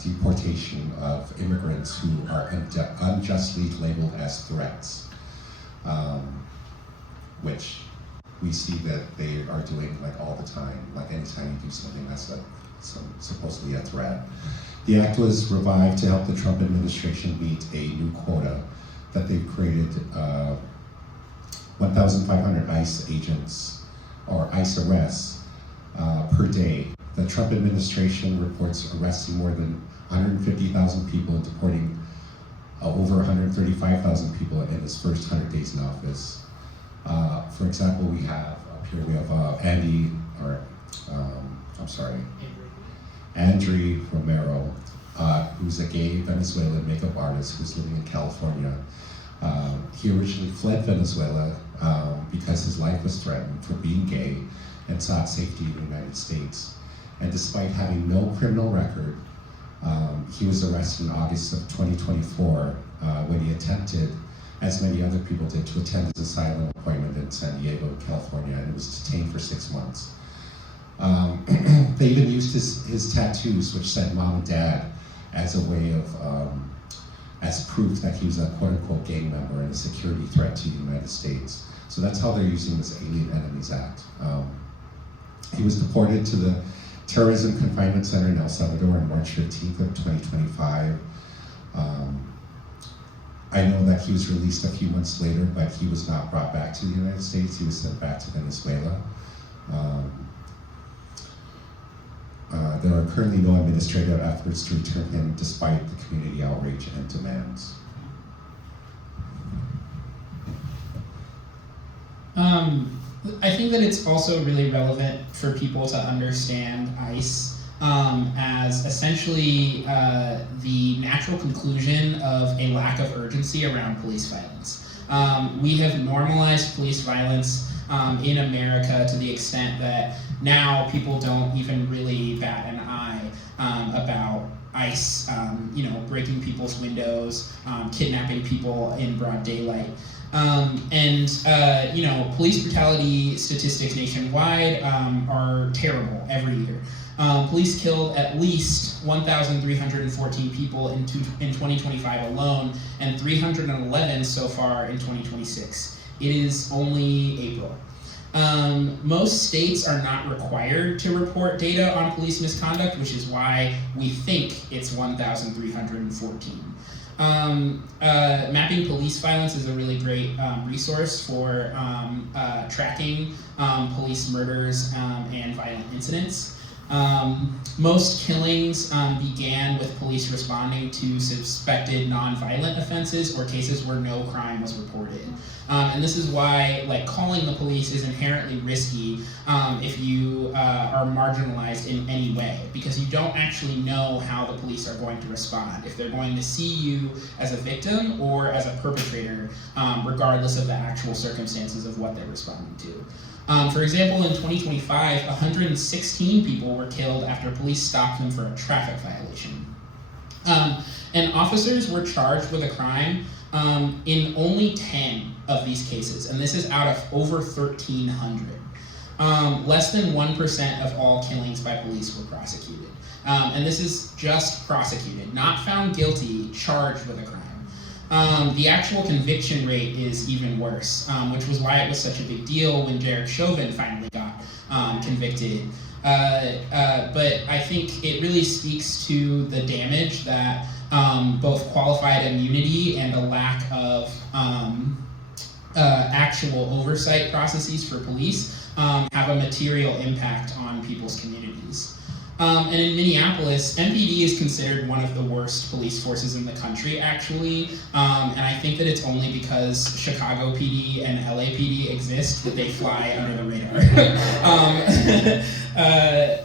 deportation of immigrants who are unjustly labeled as threats, which we see that they are doing like all the time. Like anytime you do something that's supposedly a threat. The act was revived to help the Trump administration meet a new quota that they've created 1,500 ICE agents or ICE arrests per day. The Trump administration reports arresting more than 150,000 people and deporting over 135,000 people in his first 100 days in office. For example, we have up here, we have Andrew Romero, who's a gay Venezuelan makeup artist who's living in California. He originally fled Venezuela because his life was threatened for being gay and sought safety in the United States. And despite having no criminal record, he was arrested in August of 2024 when he attempted, as many other people did, to attend his asylum appointment in San Diego, California, and was detained for 6 months. They even used his tattoos, which said Mom and Dad, as a way of, as proof that he was a quote-unquote gang member and a security threat to the United States. So that's how they're using this Alien Enemies Act. He was deported to the Terrorism Confinement Center in El Salvador on March 15th of 2025. I know that he was released a few months later, but he was not brought back to the United States. He was sent back to Venezuela. There are currently no administrative efforts to return him despite the community outrage and demands. I think that it's also really relevant for people to understand ICE as essentially the natural conclusion of a lack of urgency around police violence. We have normalized police violence in America to the extent that now people don't even really bat an eye about ICE, breaking people's windows, kidnapping people in broad daylight. Police brutality statistics nationwide are terrible every year. Police killed at least 1,314 people in 2025 alone, and 311 so far in 2026. It is only April. Most states are not required to report data on police misconduct, which is why we think it's 1,314. Mapping police violence is a really great resource for tracking police murders and violent incidents. Most killings began with police responding to suspected non-violent offenses or cases where no crime was reported. And this is why calling the police is inherently risky if you are marginalized in any way, because you don't actually know how the police are going to respond, if they're going to see you as a victim or as a perpetrator, regardless of the actual circumstances of what they're responding to. For example, in 2025, 116 people were killed after police stopped them for a traffic violation. And officers were charged with a crime in only 10 of these cases, and this is out of over 1,300. Less than 1% of all killings by police were prosecuted. And this is just prosecuted, not found guilty, charged with a crime. The actual conviction rate is even worse, which was why it was such a big deal when Derek Chauvin finally got convicted. But I think it really speaks to the damage that both qualified immunity and a lack of actual oversight processes for police have a material impact on people's communities. And in Minneapolis, MPD is considered one of the worst police forces in the country, actually. And I think that it's only because Chicago PD and LAPD exist that they fly under the radar.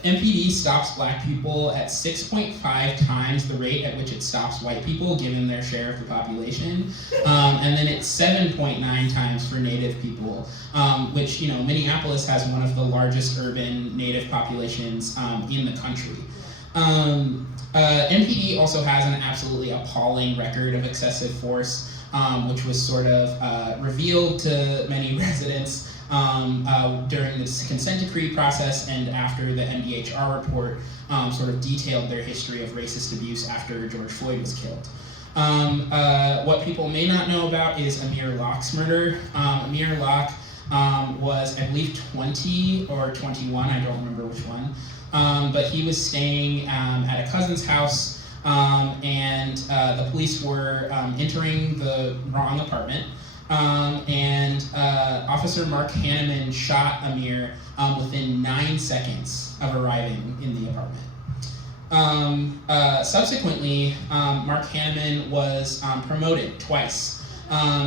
MPD stops black people at 6.5 times the rate at which it stops white people, given their share of the population. And then it's 7.9 times for Native people, which, Minneapolis has one of the largest urban Native populations in the country. MPD also has an absolutely appalling record of excessive force, which was sort of revealed to many residents during the consent decree process and after the MDHR report sort of detailed their history of racist abuse after George Floyd was killed. What people may not know about is Amir Locke's murder. Amir Locke was, I believe, 20 or 21, I don't remember which one, but he was staying at a cousin's house and the police were entering the wrong apartment. And Officer Mark Hanneman shot Amir within 9 seconds of arriving in the apartment. Subsequently, Mark Hanneman was promoted twice.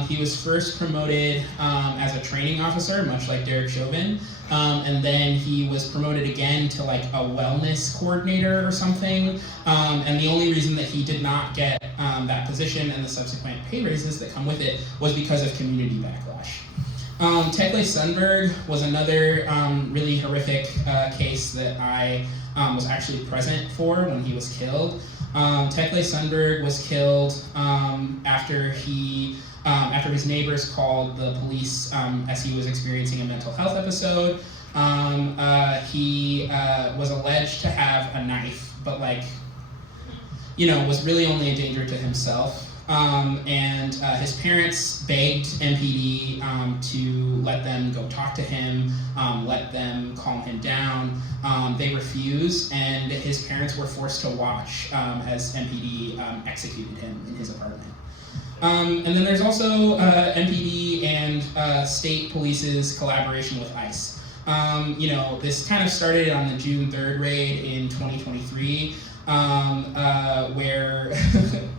He was first promoted as a training officer, much like Derek Chauvin, and then he was promoted again to a wellness coordinator or something. And the only reason that he did not get that position and the subsequent pay raises that come with it was because of community backlash. Tekle Sundberg was another really horrific case that I was actually present for when he was killed. Tekle Sundberg was killed after his neighbors called the police as he was experiencing a mental health episode. He was alleged to have a knife, but was really only a danger to himself. And his parents begged MPD to let them go talk to him, let them calm him down. They refused, and his parents were forced to watch as MPD executed him in his apartment. And then there's also MPD and state police's collaboration with ICE. This kind of started on the June 3rd raid in 2023, where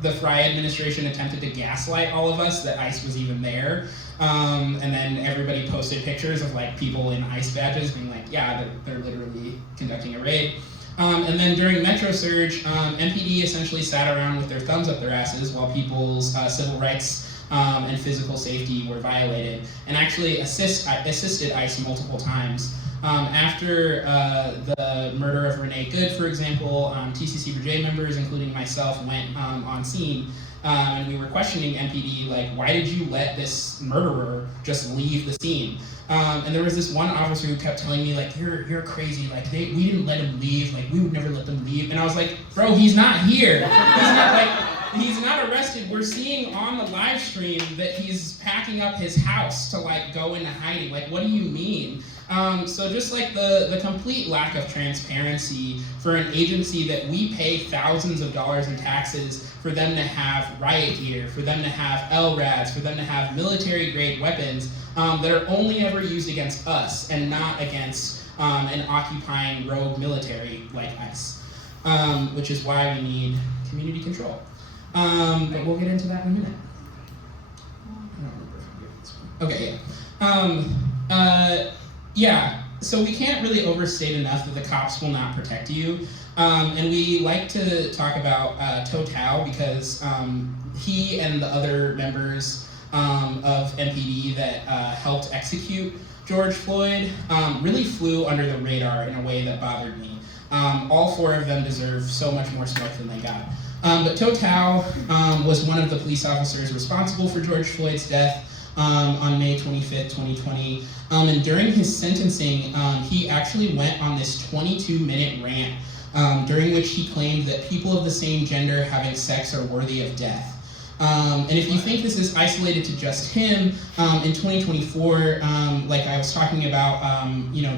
the Fry administration attempted to gaslight all of us that ICE was even there. And then everybody posted pictures of people in ICE badges being yeah, they're literally conducting a raid. And then during Metro Surge, MPD essentially sat around with their thumbs up their asses while people's civil rights and physical safety were violated, and actually assisted ICE multiple times After the murder of Renee Good, for example, TCC for J members, including myself, went on scene. And we were questioning MPD, like, why did you let this murderer just leave the scene? And there was this one officer who kept telling me, like, you're crazy, like, we didn't let him leave, like, we would never let them leave. And I was like, bro, he's not here. He's not arrested. We're seeing on the live stream that he's packing up his house to, like, go into hiding. Like, what do you mean? So just like the complete lack of transparency for an agency that we pay thousands of dollars in taxes for them to have riot gear, for them to have LRADs, for them to have military grade weapons that are only ever used against us and not against an occupying rogue military like ICE, which is why we need community control. But we'll get into that in a minute. I don't remember if I gave this one. Okay, yeah, so we can't really overstate enough that the cops will not protect you. And we like to talk about Total because he and the other members of MPD that helped execute George Floyd really flew under the radar in a way that bothered me. All four of them deserve so much more smoke than they got. But Total was one of the police officers responsible for George Floyd's death on May 25th, 2020. And during his sentencing, he actually went on this 22-minute rant during which he claimed that people of the same gender having sex are worthy of death. And if you think this is isolated to just him, in 2024, like I was talking about,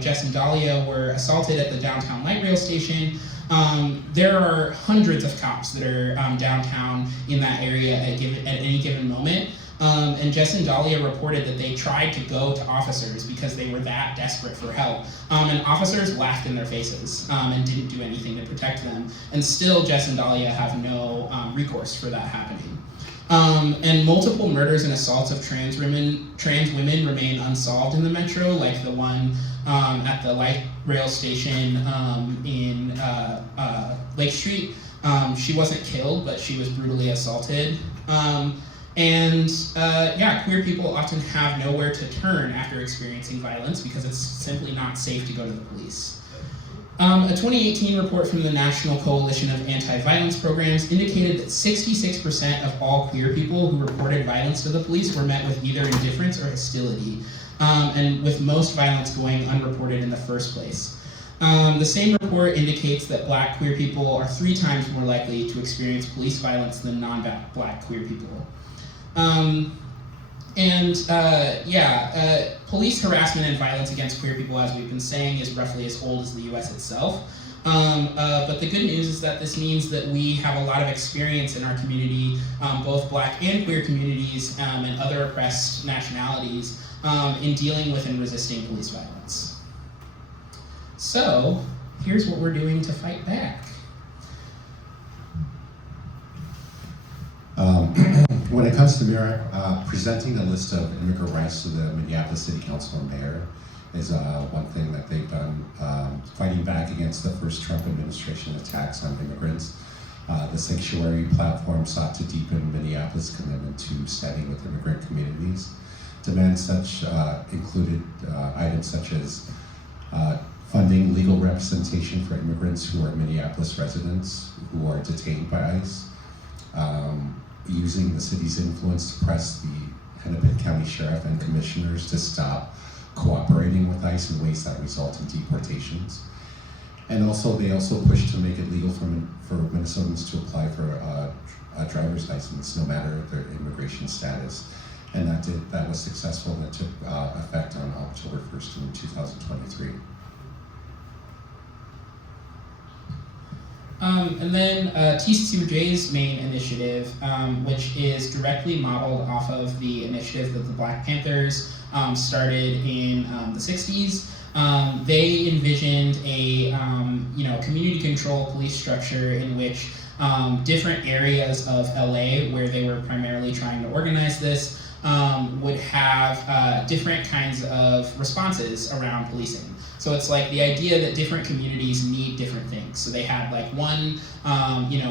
Jess and Dahlia were assaulted at the downtown light rail station. There are hundreds of cops that are downtown in that area at any given moment. And Jess and Dahlia reported that they tried to go to officers because they were that desperate for help. And officers laughed in their faces and didn't do anything to protect them. And still, Jess and Dahlia have no recourse for that happening. And multiple murders and assaults of trans women remain unsolved in the metro, like the one at the light rail station in Lake Street. She wasn't killed, but she was brutally assaulted. Queer people often have nowhere to turn after experiencing violence because it's simply not safe to go to the police. A 2018 report from the National Coalition of Anti-Violence Programs indicated that 66% of all queer people who reported violence to the police were met with either indifference or hostility, and with most violence going unreported in the first place. The same report indicates that Black queer people are 3 times more likely to experience police violence than non-Black queer people. Police harassment and violence against queer people, as we've been saying, is roughly as old as the US itself. But the good news is that this means that we have a lot of experience in our community, both Black and queer communities and other oppressed nationalities, in dealing with and resisting police violence. So, here's what we're doing to fight back. When it comes to MIRAC, presenting a list of immigrant rights to the Minneapolis City Council and Mayor is one thing that they've done, fighting back against the first Trump administration attacks on immigrants. The Sanctuary platform sought to deepen Minneapolis' commitment to standing with immigrant communities. Demands such included items such as funding legal representation for immigrants who are Minneapolis residents who are detained by ICE, using the city's influence to press the Hennepin County Sheriff and commissioners to stop cooperating with ICE in ways that result in deportations. And also, they also pushed to make it legal for Minnesotans to apply for a driver's license, no matter their immigration status. And that was successful, and it took effect on October 1st in 2023. And then TCC4J's main initiative, which is directly modeled off of the initiative that the Black Panthers started in the 60s. They envisioned a community control police structure in which different areas of LA where they were primarily trying to organize this would have different kinds of responses around policing. So it's like the idea that different communities need different things. So they had like one,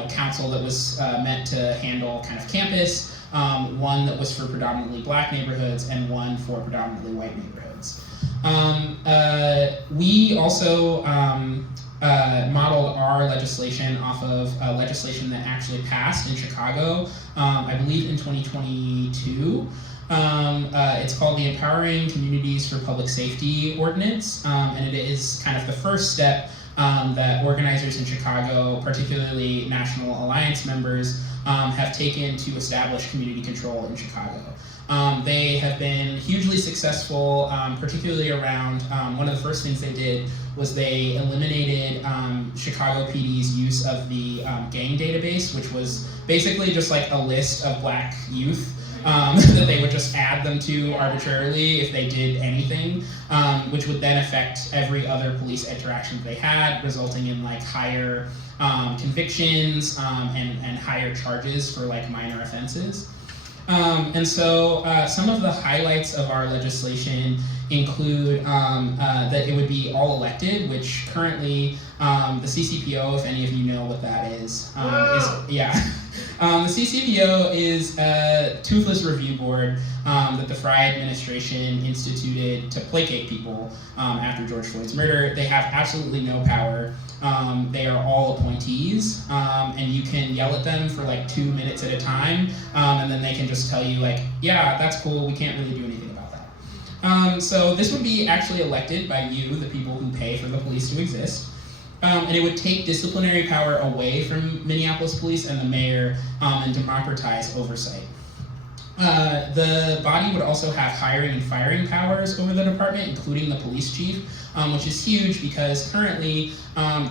council that was meant to handle kind of campus, one that was for predominantly Black neighborhoods, and one for predominantly white neighborhoods. We also modeled our legislation off of legislation that actually passed in Chicago, I believe in 2022. It's called the Empowering Communities for Public Safety Ordinance, and it is kind of the first step that organizers in Chicago, particularly National Alliance members, have taken to establish community control in Chicago. They have been hugely successful, particularly around, one of the first things they did was they eliminated Chicago PD's use of the gang database, which was basically just like a list of black youth that they would just add them to arbitrarily if they did anything, which would then affect every other police interaction that they had, resulting in like higher convictions and higher charges for like minor offenses. And so some of the highlights of our legislation include that it would be all elected, which currently the CCPO, if any of you know what that is the CCPO is a toothless review board that the Frye administration instituted to placate people after George Floyd's murder. They have absolutely no power. They are all appointees, and you can yell at them for like 2 minutes at a time, and then they can just tell you like, yeah, that's cool, we can't really do anything about that. So this would be actually elected by you, the people who pay for the police to exist. And it would take disciplinary power away from Minneapolis police and the mayor and democratize oversight. The body would also have hiring and firing powers over the department, including the police chief, which is huge because currently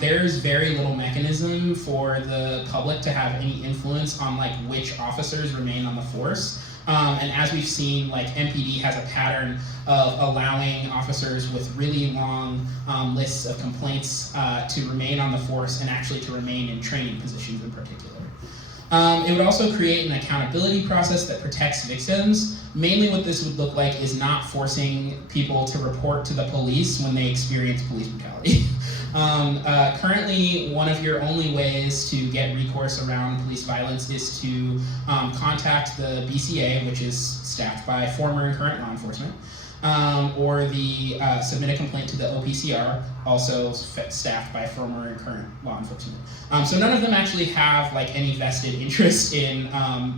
there's very little mechanism for the public to have any influence on like which officers remain on the force. And as we've seen, like MPD has a pattern of allowing officers with really long lists of complaints to remain on the force and actually to remain in training positions in particular. It would also create an accountability process that protects victims. Mainly what this would look like is not forcing people to report to the police when they experience police brutality. Currently, one of your only ways to get recourse around police violence is to contact the BCA, which is staffed by former and current law enforcement, or submit a complaint to the OPCR, also staffed by former and current law enforcement. So none of them actually have like any vested interest in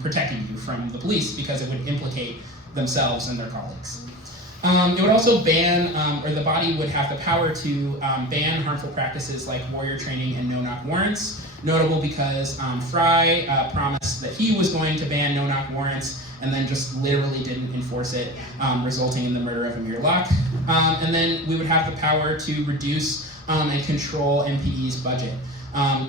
protecting you from the police because it would implicate themselves and their colleagues. It would also ban, or the body would have the power to ban harmful practices like warrior training and no-knock warrants. Notable because Frye promised that he was going to ban no-knock warrants and then just literally didn't enforce it, resulting in the murder of Amir Locke. And then we would have the power to reduce and control MPD's budget.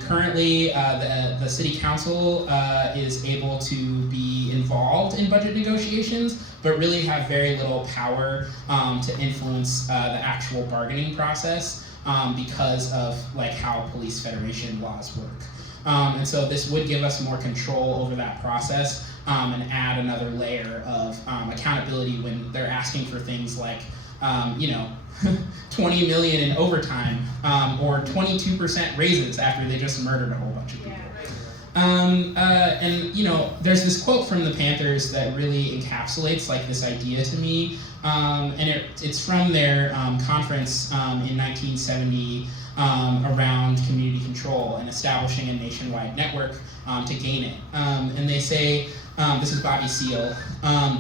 Currently, the city council is able to be involved in budget negotiations, but really have very little power to influence the actual bargaining process because of like how police federation laws work. And so this would give us more control over that process and add another layer of accountability when they're asking for things like, 20 million in overtime or 22% raises after they just murdered a whole bunch of people. And there's this quote from the Panthers that really encapsulates like this idea to me, and it's from their conference in 1970 around community control and establishing a nationwide network to gain it. And they say, this is Bobby Seale,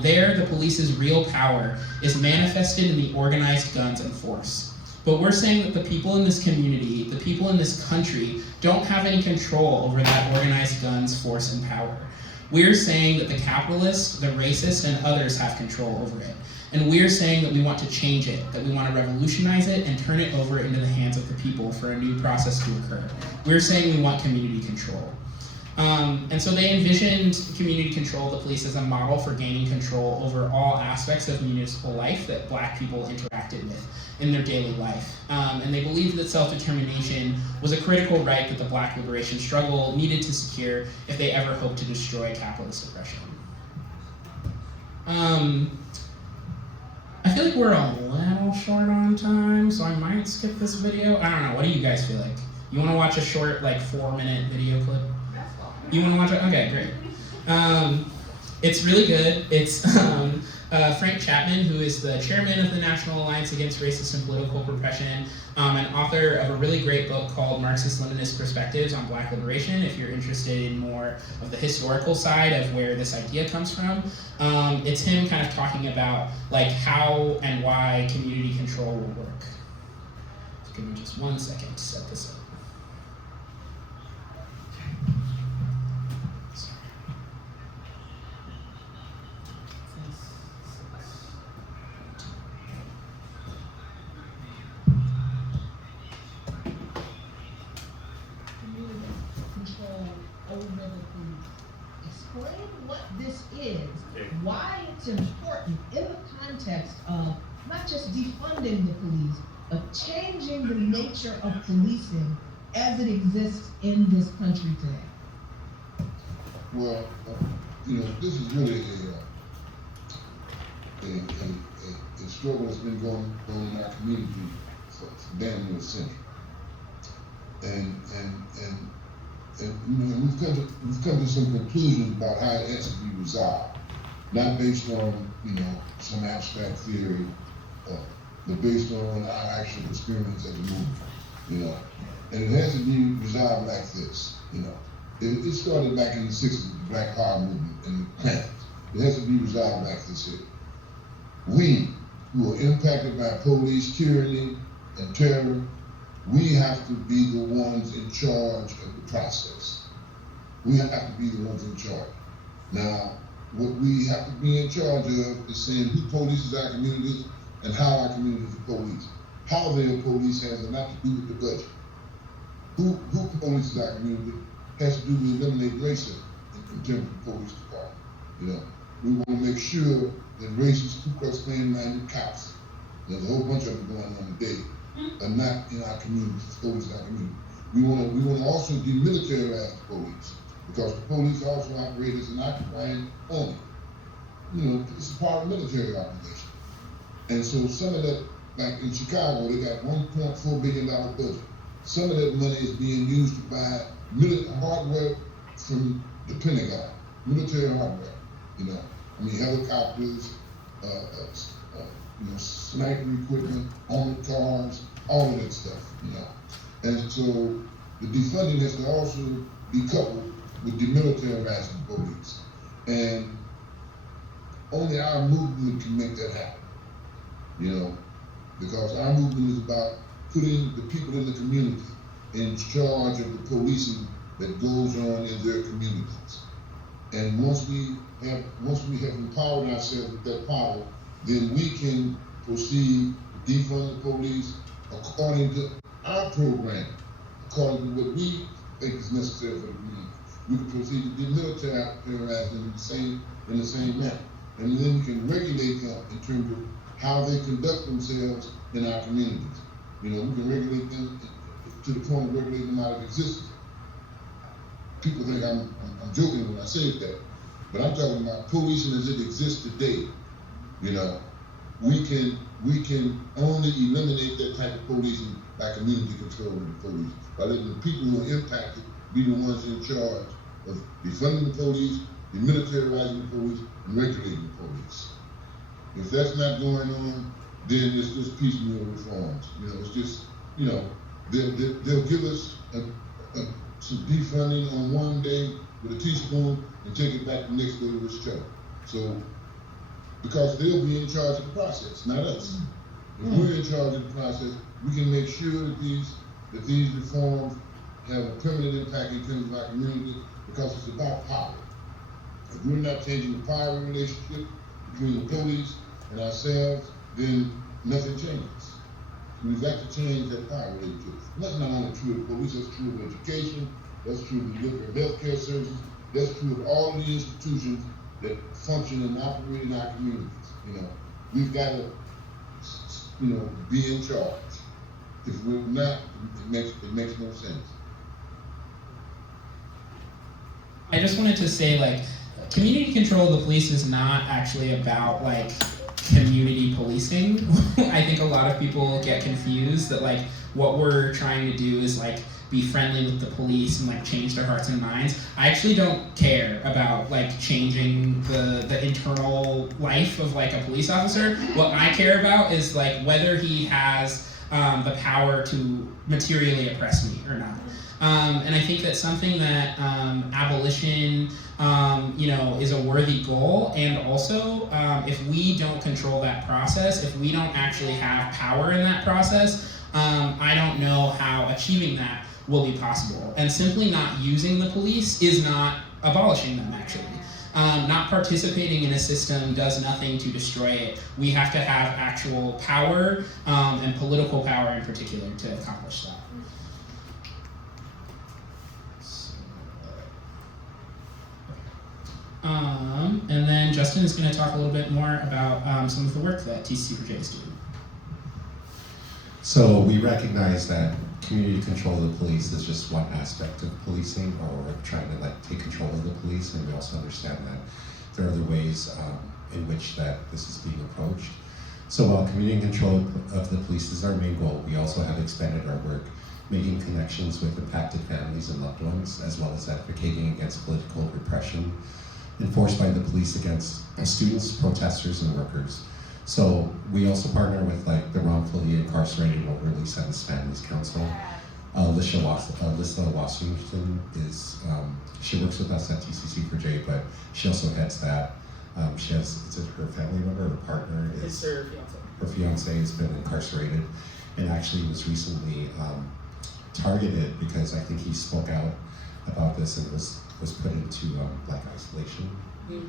there the police's real power is manifested in the organized guns and force. But we're saying that the people in this community, the people in this country, don't have any control over that organized guns, force, and power. We're saying that the capitalists, the racists, and others have control over it. And we're saying that we want to change it, that we want to revolutionize it and turn it over into the hands of the people for a new process to occur. We're saying we want community control. And so they envisioned community control of the police as a model for gaining control over all aspects of municipal life that Black people interacted with in their daily life. And they believed that self-determination was a critical right that the Black liberation struggle needed to secure if they ever hoped to destroy capitalist oppression. I feel like we're a little short on time, so I might skip this video. I don't know, what do you guys feel like? You want to watch a short, 4-minute video clip? You want to watch it? Okay, great. It's really good. It's Frank Chapman, who is the chairman of the National Alliance Against Racist and Political Repression, and author of a really great book called Marxist-Leninist Perspectives on Black Liberation, if you're interested in more of the historical side of where this idea comes from. It's him kind of talking about like how and why community control will work. So give me just 1 second to set this up. Explain what this is, why it's important in the context of not just defunding the police, but changing the nature of policing as it exists in this country today. Well, this is really a struggle that's been going on in our community for damn near a century. And we've come to some conclusions about how it has to be resolved, not based on some abstract theory, but based on our actual experience as a movement, and it has to be resolved like this, It started back in the 60s, the Black Power movement and the Panthers. It has to be resolved like this here. We, who are impacted by police tyranny and terror, we have to be the ones in charge of the process. We have to be the ones in charge. Now, what we have to be in charge of is saying who polices our communities and how our communities are policed. How they are policed has a lot to do with the budget. Who polices our community has to do with eliminate racism in terms of the police department. We want to make sure that racist Ku Klux Klan-minded cops, there's a whole bunch of them going on today, are not in our communities, police in our community. We want to also demilitarize the police, because the police also operate as an occupying army. It's a part of the military operation. And so some of that, like in Chicago, they got $1.4 billion budget. Some of that money is being used to buy hardware from the Pentagon, military hardware. Helicopters, sniper equipment, armored cars, all of that stuff. And so the defunding has to also be coupled with demilitarizing the police, and only our movement can make that happen. Because our movement is about putting the people in the community in charge of the policing that goes on in their communities. And once we have empowered ourselves with that power, then we can proceed to defund the police according to our program, according to what we think is necessary for the community. We can proceed to demilitarize them in the same manner. And then we can regulate them in terms of how they conduct themselves in our communities. We can regulate them to the point of regulating them out of existence. People think I'm joking when I say that, but I'm talking about policing as it exists today. We can only eliminate that type of policing by community control of the police, by letting the people who are impacted be the ones in charge of defunding the police, demilitarizing the police, and regulating the police. If that's not going on, then it's just piecemeal reforms. It's just, they'll give us some defunding on one day with a teaspoon and take it back the next day with a shovel. So, because they'll be in charge of the process, not us. If we're in charge of the process, we can make sure that these reforms have a permanent impact in terms of our community, because it's about power. If we're not changing the power relationship between the police and ourselves, then nothing changes. We've got to change that power relationship. And that's not only true of the police, that's true of education, that's true of the delivery of healthcare services, that's true of all of the institutions that function and operate in our communities. We've got to, be in charge. If we're not, it makes no sense. I just wanted to say, community control of the police is not actually about, community policing. I think a lot of people get confused that, what we're trying to do is, be friendly with the police and like change their hearts and minds. I actually don't care about like changing the internal life of like a police officer. What I care about is like whether he has the power to materially oppress me or not. And I think that's something that abolition, is a worthy goal. And also, if we don't control that process, if we don't actually have power in that process, I don't know how achieving that will be possible. And simply not using the police is not abolishing them, actually. Not participating in a system does nothing to destroy it. We have to have actual power, and political power in particular, to accomplish that. And then Justin is going to talk a little bit more about some of the work that TCC4J is doing. So we recognize that community control of the police is just one aspect of policing, or trying to like take control of the police, and we also understand that there are other ways in which that this is being approached. So while community control of the police is our main goal, we also have expanded our work, making connections with impacted families and loved ones, as well as advocating against political repression enforced by the police against students, protesters, and workers. So we also partner with like the wrongfully incarcerated or release sentence families council. Alyssa Washington is, she works with us at TCC4J, but she also heads that. She has, is it her family member or partner? It's her fiance. Her fiance has been incarcerated and actually was recently targeted because I think he spoke out about this and was put into black isolation.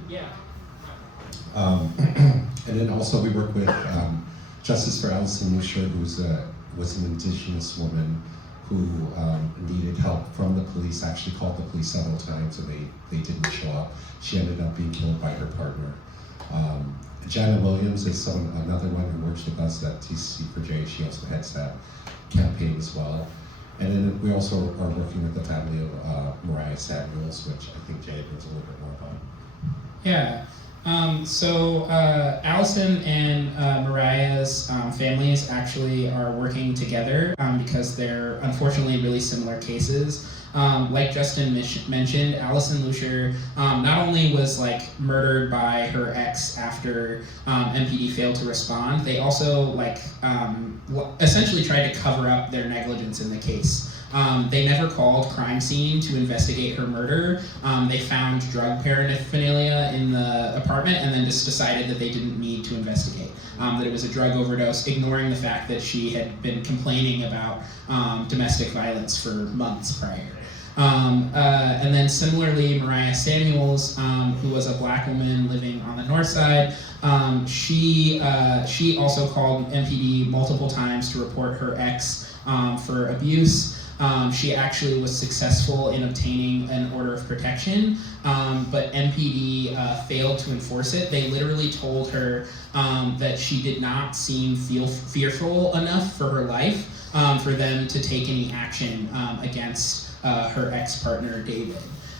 Yeah. And then also we work with Justice for Allison Lusher, who was an Indigenous woman who needed help from the police, actually called the police several times and they didn't show up. She ended up being killed by her partner. Janet Williams is another one who works with us at TCC4J. She also heads that campaign as well. And then we also are working with the family of Mariah Samuels, which I think Jay knows a little bit more about. Yeah. So Allison and Mariah's families actually are working together because they're unfortunately really similar cases. Like Justin mentioned, Allison Lusher not only was like murdered by her ex after MPD failed to respond, they also like essentially tried to cover up their negligence in the case. They never called crime scene to investigate her murder. They found drug paraphernalia in the apartment and then just decided that they didn't need to investigate, that it was a drug overdose, ignoring the fact that she had been complaining about domestic violence for months prior. And then similarly, Mariah Samuels, who was a black woman living on the north side, she also called MPD multiple times to report her ex for abuse. She actually was successful in obtaining an order of protection, but MPD failed to enforce it. They literally told her that she did not seem fearful enough for her life for them to take any action against her ex-partner, David.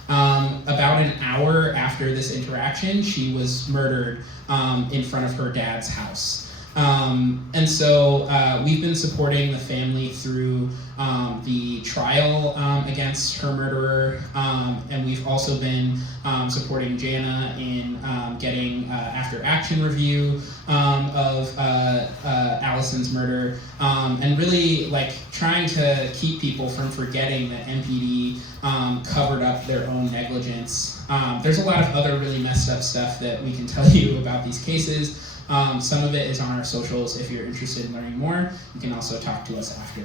About an hour after this interaction, she was murdered in front of her dad's house. And so we've been supporting the family through the trial against her murderer, and we've also been supporting Jana in getting after action review of Allison's murder, and really like trying to keep people from forgetting that MPD covered up their own negligence. There's a lot of other really messed up stuff that we can tell you about these cases. Some of it is on our socials. If you're interested in learning more, you can also talk to us after.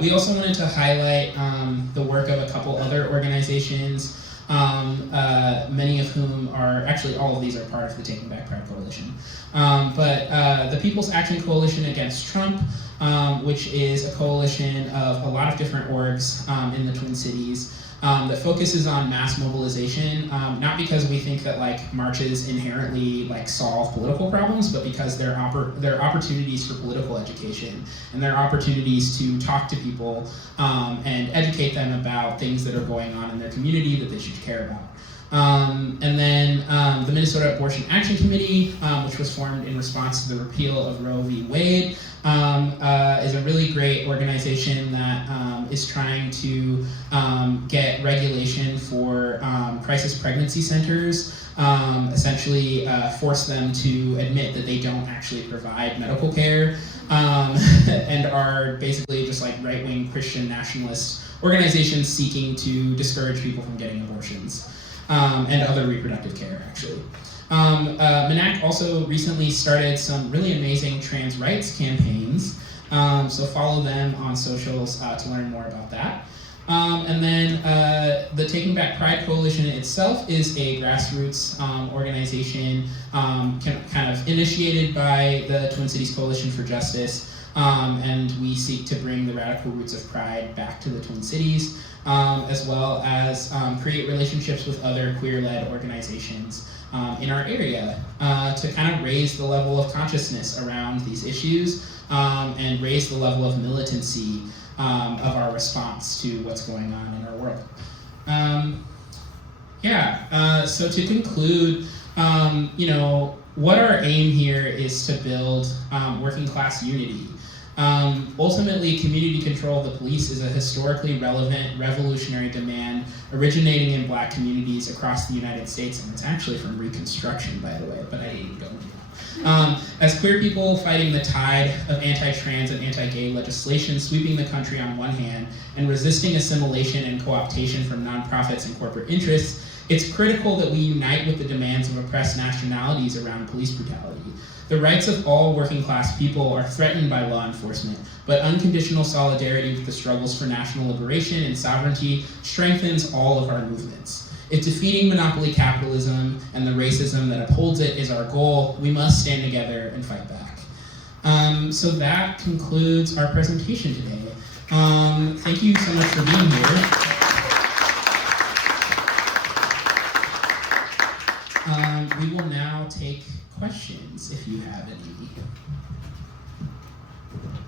We also wanted to highlight the work of a couple other organizations, many of whom are, actually all of these are part of the Taking Back Pride Coalition. But the People's Action Coalition Against Trump, which is a coalition of a lot of different orgs in the Twin Cities, that focuses on mass mobilization, not because we think that like marches inherently like solve political problems, but because they're opportunities for political education, and they're opportunities to talk to people and educate them about things that are going on in their community that they should care about. And then the Minnesota Abortion Action Committee, which was formed in response to the repeal of Roe v. Wade, is a really great organization that is trying to get regulation for crisis pregnancy centers, essentially force them to admit that they don't actually provide medical care, and are basically just like right-wing Christian nationalist organizations seeking to discourage people from getting abortions. And other reproductive care, actually. MNAC also recently started some really amazing trans rights campaigns, so follow them on socials to learn more about that. And then the Taking Back Pride Coalition itself is a grassroots organization kind of initiated by the Twin Cities Coalition for Justice, and we seek to bring the radical roots of pride back to the Twin Cities, as well as create relationships with other queer-led organizations in our area to kind of raise the level of consciousness around these issues and raise the level of militancy of our response to what's going on in our world. So to conclude, what our aim here is to build working class unity. Ultimately, community control of the police is a historically relevant, revolutionary demand originating in Black communities across the United States, and it's actually from Reconstruction, by the way, but I didn't go into that. As queer people fighting the tide of anti-trans and anti-gay legislation sweeping the country on one hand, and resisting assimilation and co-optation from nonprofits and corporate interests, it's critical that we unite with the demands of oppressed nationalities around police brutality. The rights of all working class people are threatened by law enforcement, but unconditional solidarity with the struggles for national liberation and sovereignty strengthens all of our movements. If defeating monopoly capitalism and the racism that upholds it is our goal, we must stand together and fight back. So that concludes our presentation today. Thank you so much for being here. We will now take questions if you have any.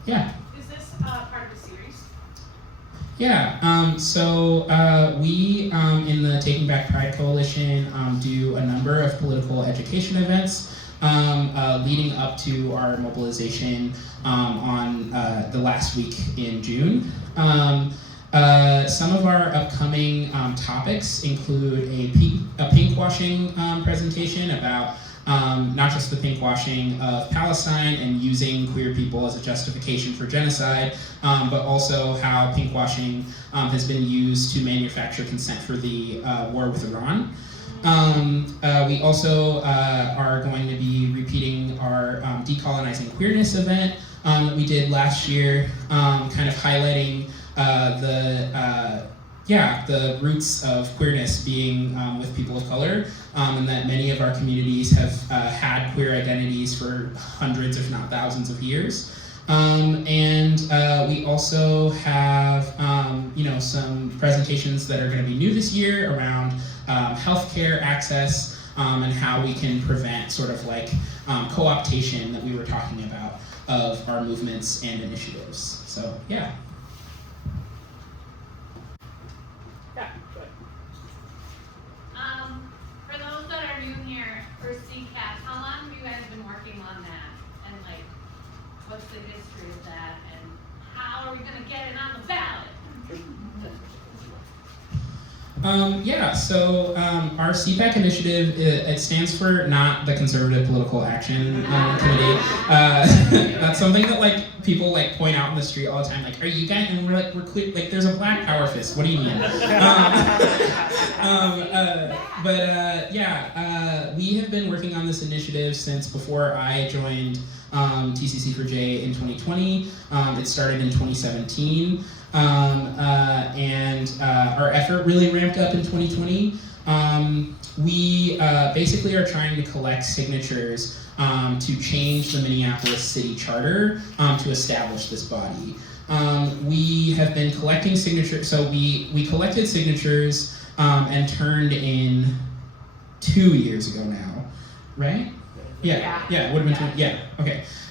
Yeah. Is this part of a series? Yeah, we in the Taking Back Pride Coalition do a number of political education events leading up to our mobilization on the last week in June. Some of our upcoming topics include a pinkwashing presentation about not just the pinkwashing of Palestine and using queer people as a justification for genocide, but also how pinkwashing has been used to manufacture consent for the war with Iran. We also are going to be repeating our Decolonizing Queerness event that we did last year, kind of highlighting the roots of queerness being with people of color, and that many of our communities have had queer identities for hundreds, if not thousands of years. We also have some presentations that are going to be new this year around healthcare access and how we can prevent sort of like co-optation that we were talking about of our movements and initiatives. So yeah. For those that are new here for CCAP, how long have you guys been working on that? And like, what's the history of that? And how are we gonna get it on the ballot? Our CPAC initiative, it stands for Not the Conservative Political Action Committee. That's something that like people like point out in the street all the time, like, are you guys, and we're like, we're clear, like there's a black power fist, what do you mean? We have been working on this initiative since before I joined TCC for J in 2020. It started in 2017. Our effort really ramped up in 2020. We basically are trying to collect signatures to change the Minneapolis City Charter to establish this body. We have been collecting signatures, so we collected signatures and turned in 2 years ago now, right? Yeah, it would have been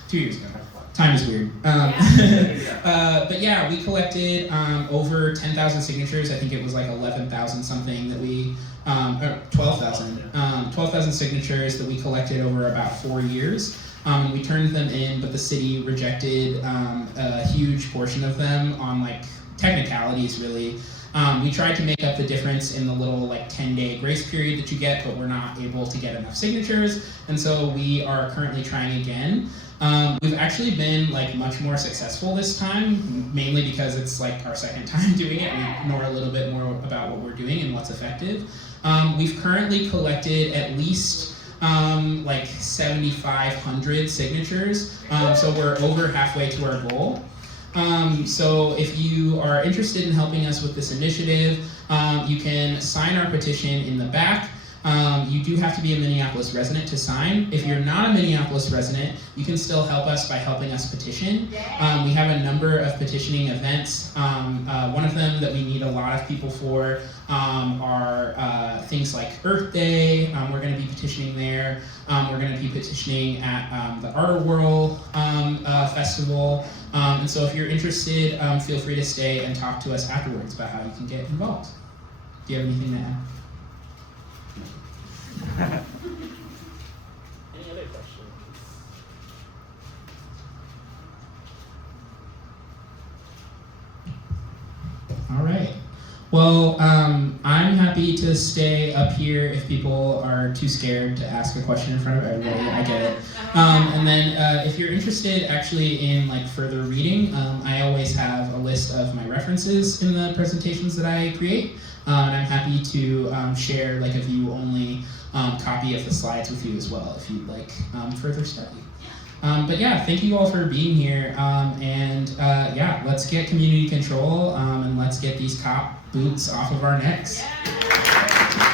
2 years ago. Time is weird. But yeah, we collected over 10,000 signatures. I think it was like 11,000 something that we, 12,000. 12,000 signatures that we collected over about 4 years. We turned them in, but the city rejected a huge portion of them on like technicalities, really. We tried to make up the difference in the little like 10-day grace period that you get, but we're not able to get enough signatures, and so we are currently trying again. We've actually been like much more successful this time, mainly because it's like our second time doing it. We know a little bit more about what we're doing and what's effective. We've currently collected at least like 7,500 signatures, so we're over halfway to our goal. So if you are interested in helping us with this initiative, you can sign our petition in the back. You do have to be a Minneapolis resident to sign. If you're not a Minneapolis resident, you can still help us by helping us petition. We have a number of petitioning events. One of them that we need a lot of people for are things like Earth Day. We're going to be petitioning there. We're going to be petitioning at the Art World Festival. And so if you're interested, feel free to stay and talk to us afterwards about how you can get involved. Do you have anything to add? Any other questions? All right. Well, I'm happy to stay up here if people are too scared to ask a question in front of everybody. I get it. And then if you're interested actually in like further reading, I always have a list of my references in the presentations that I create. And I'm happy to share like a view-only copy of the slides with you as well if you'd like further study. But yeah, thank you all for being here. And yeah, let's get community control and let's get these cop boots off of our necks. Yeah.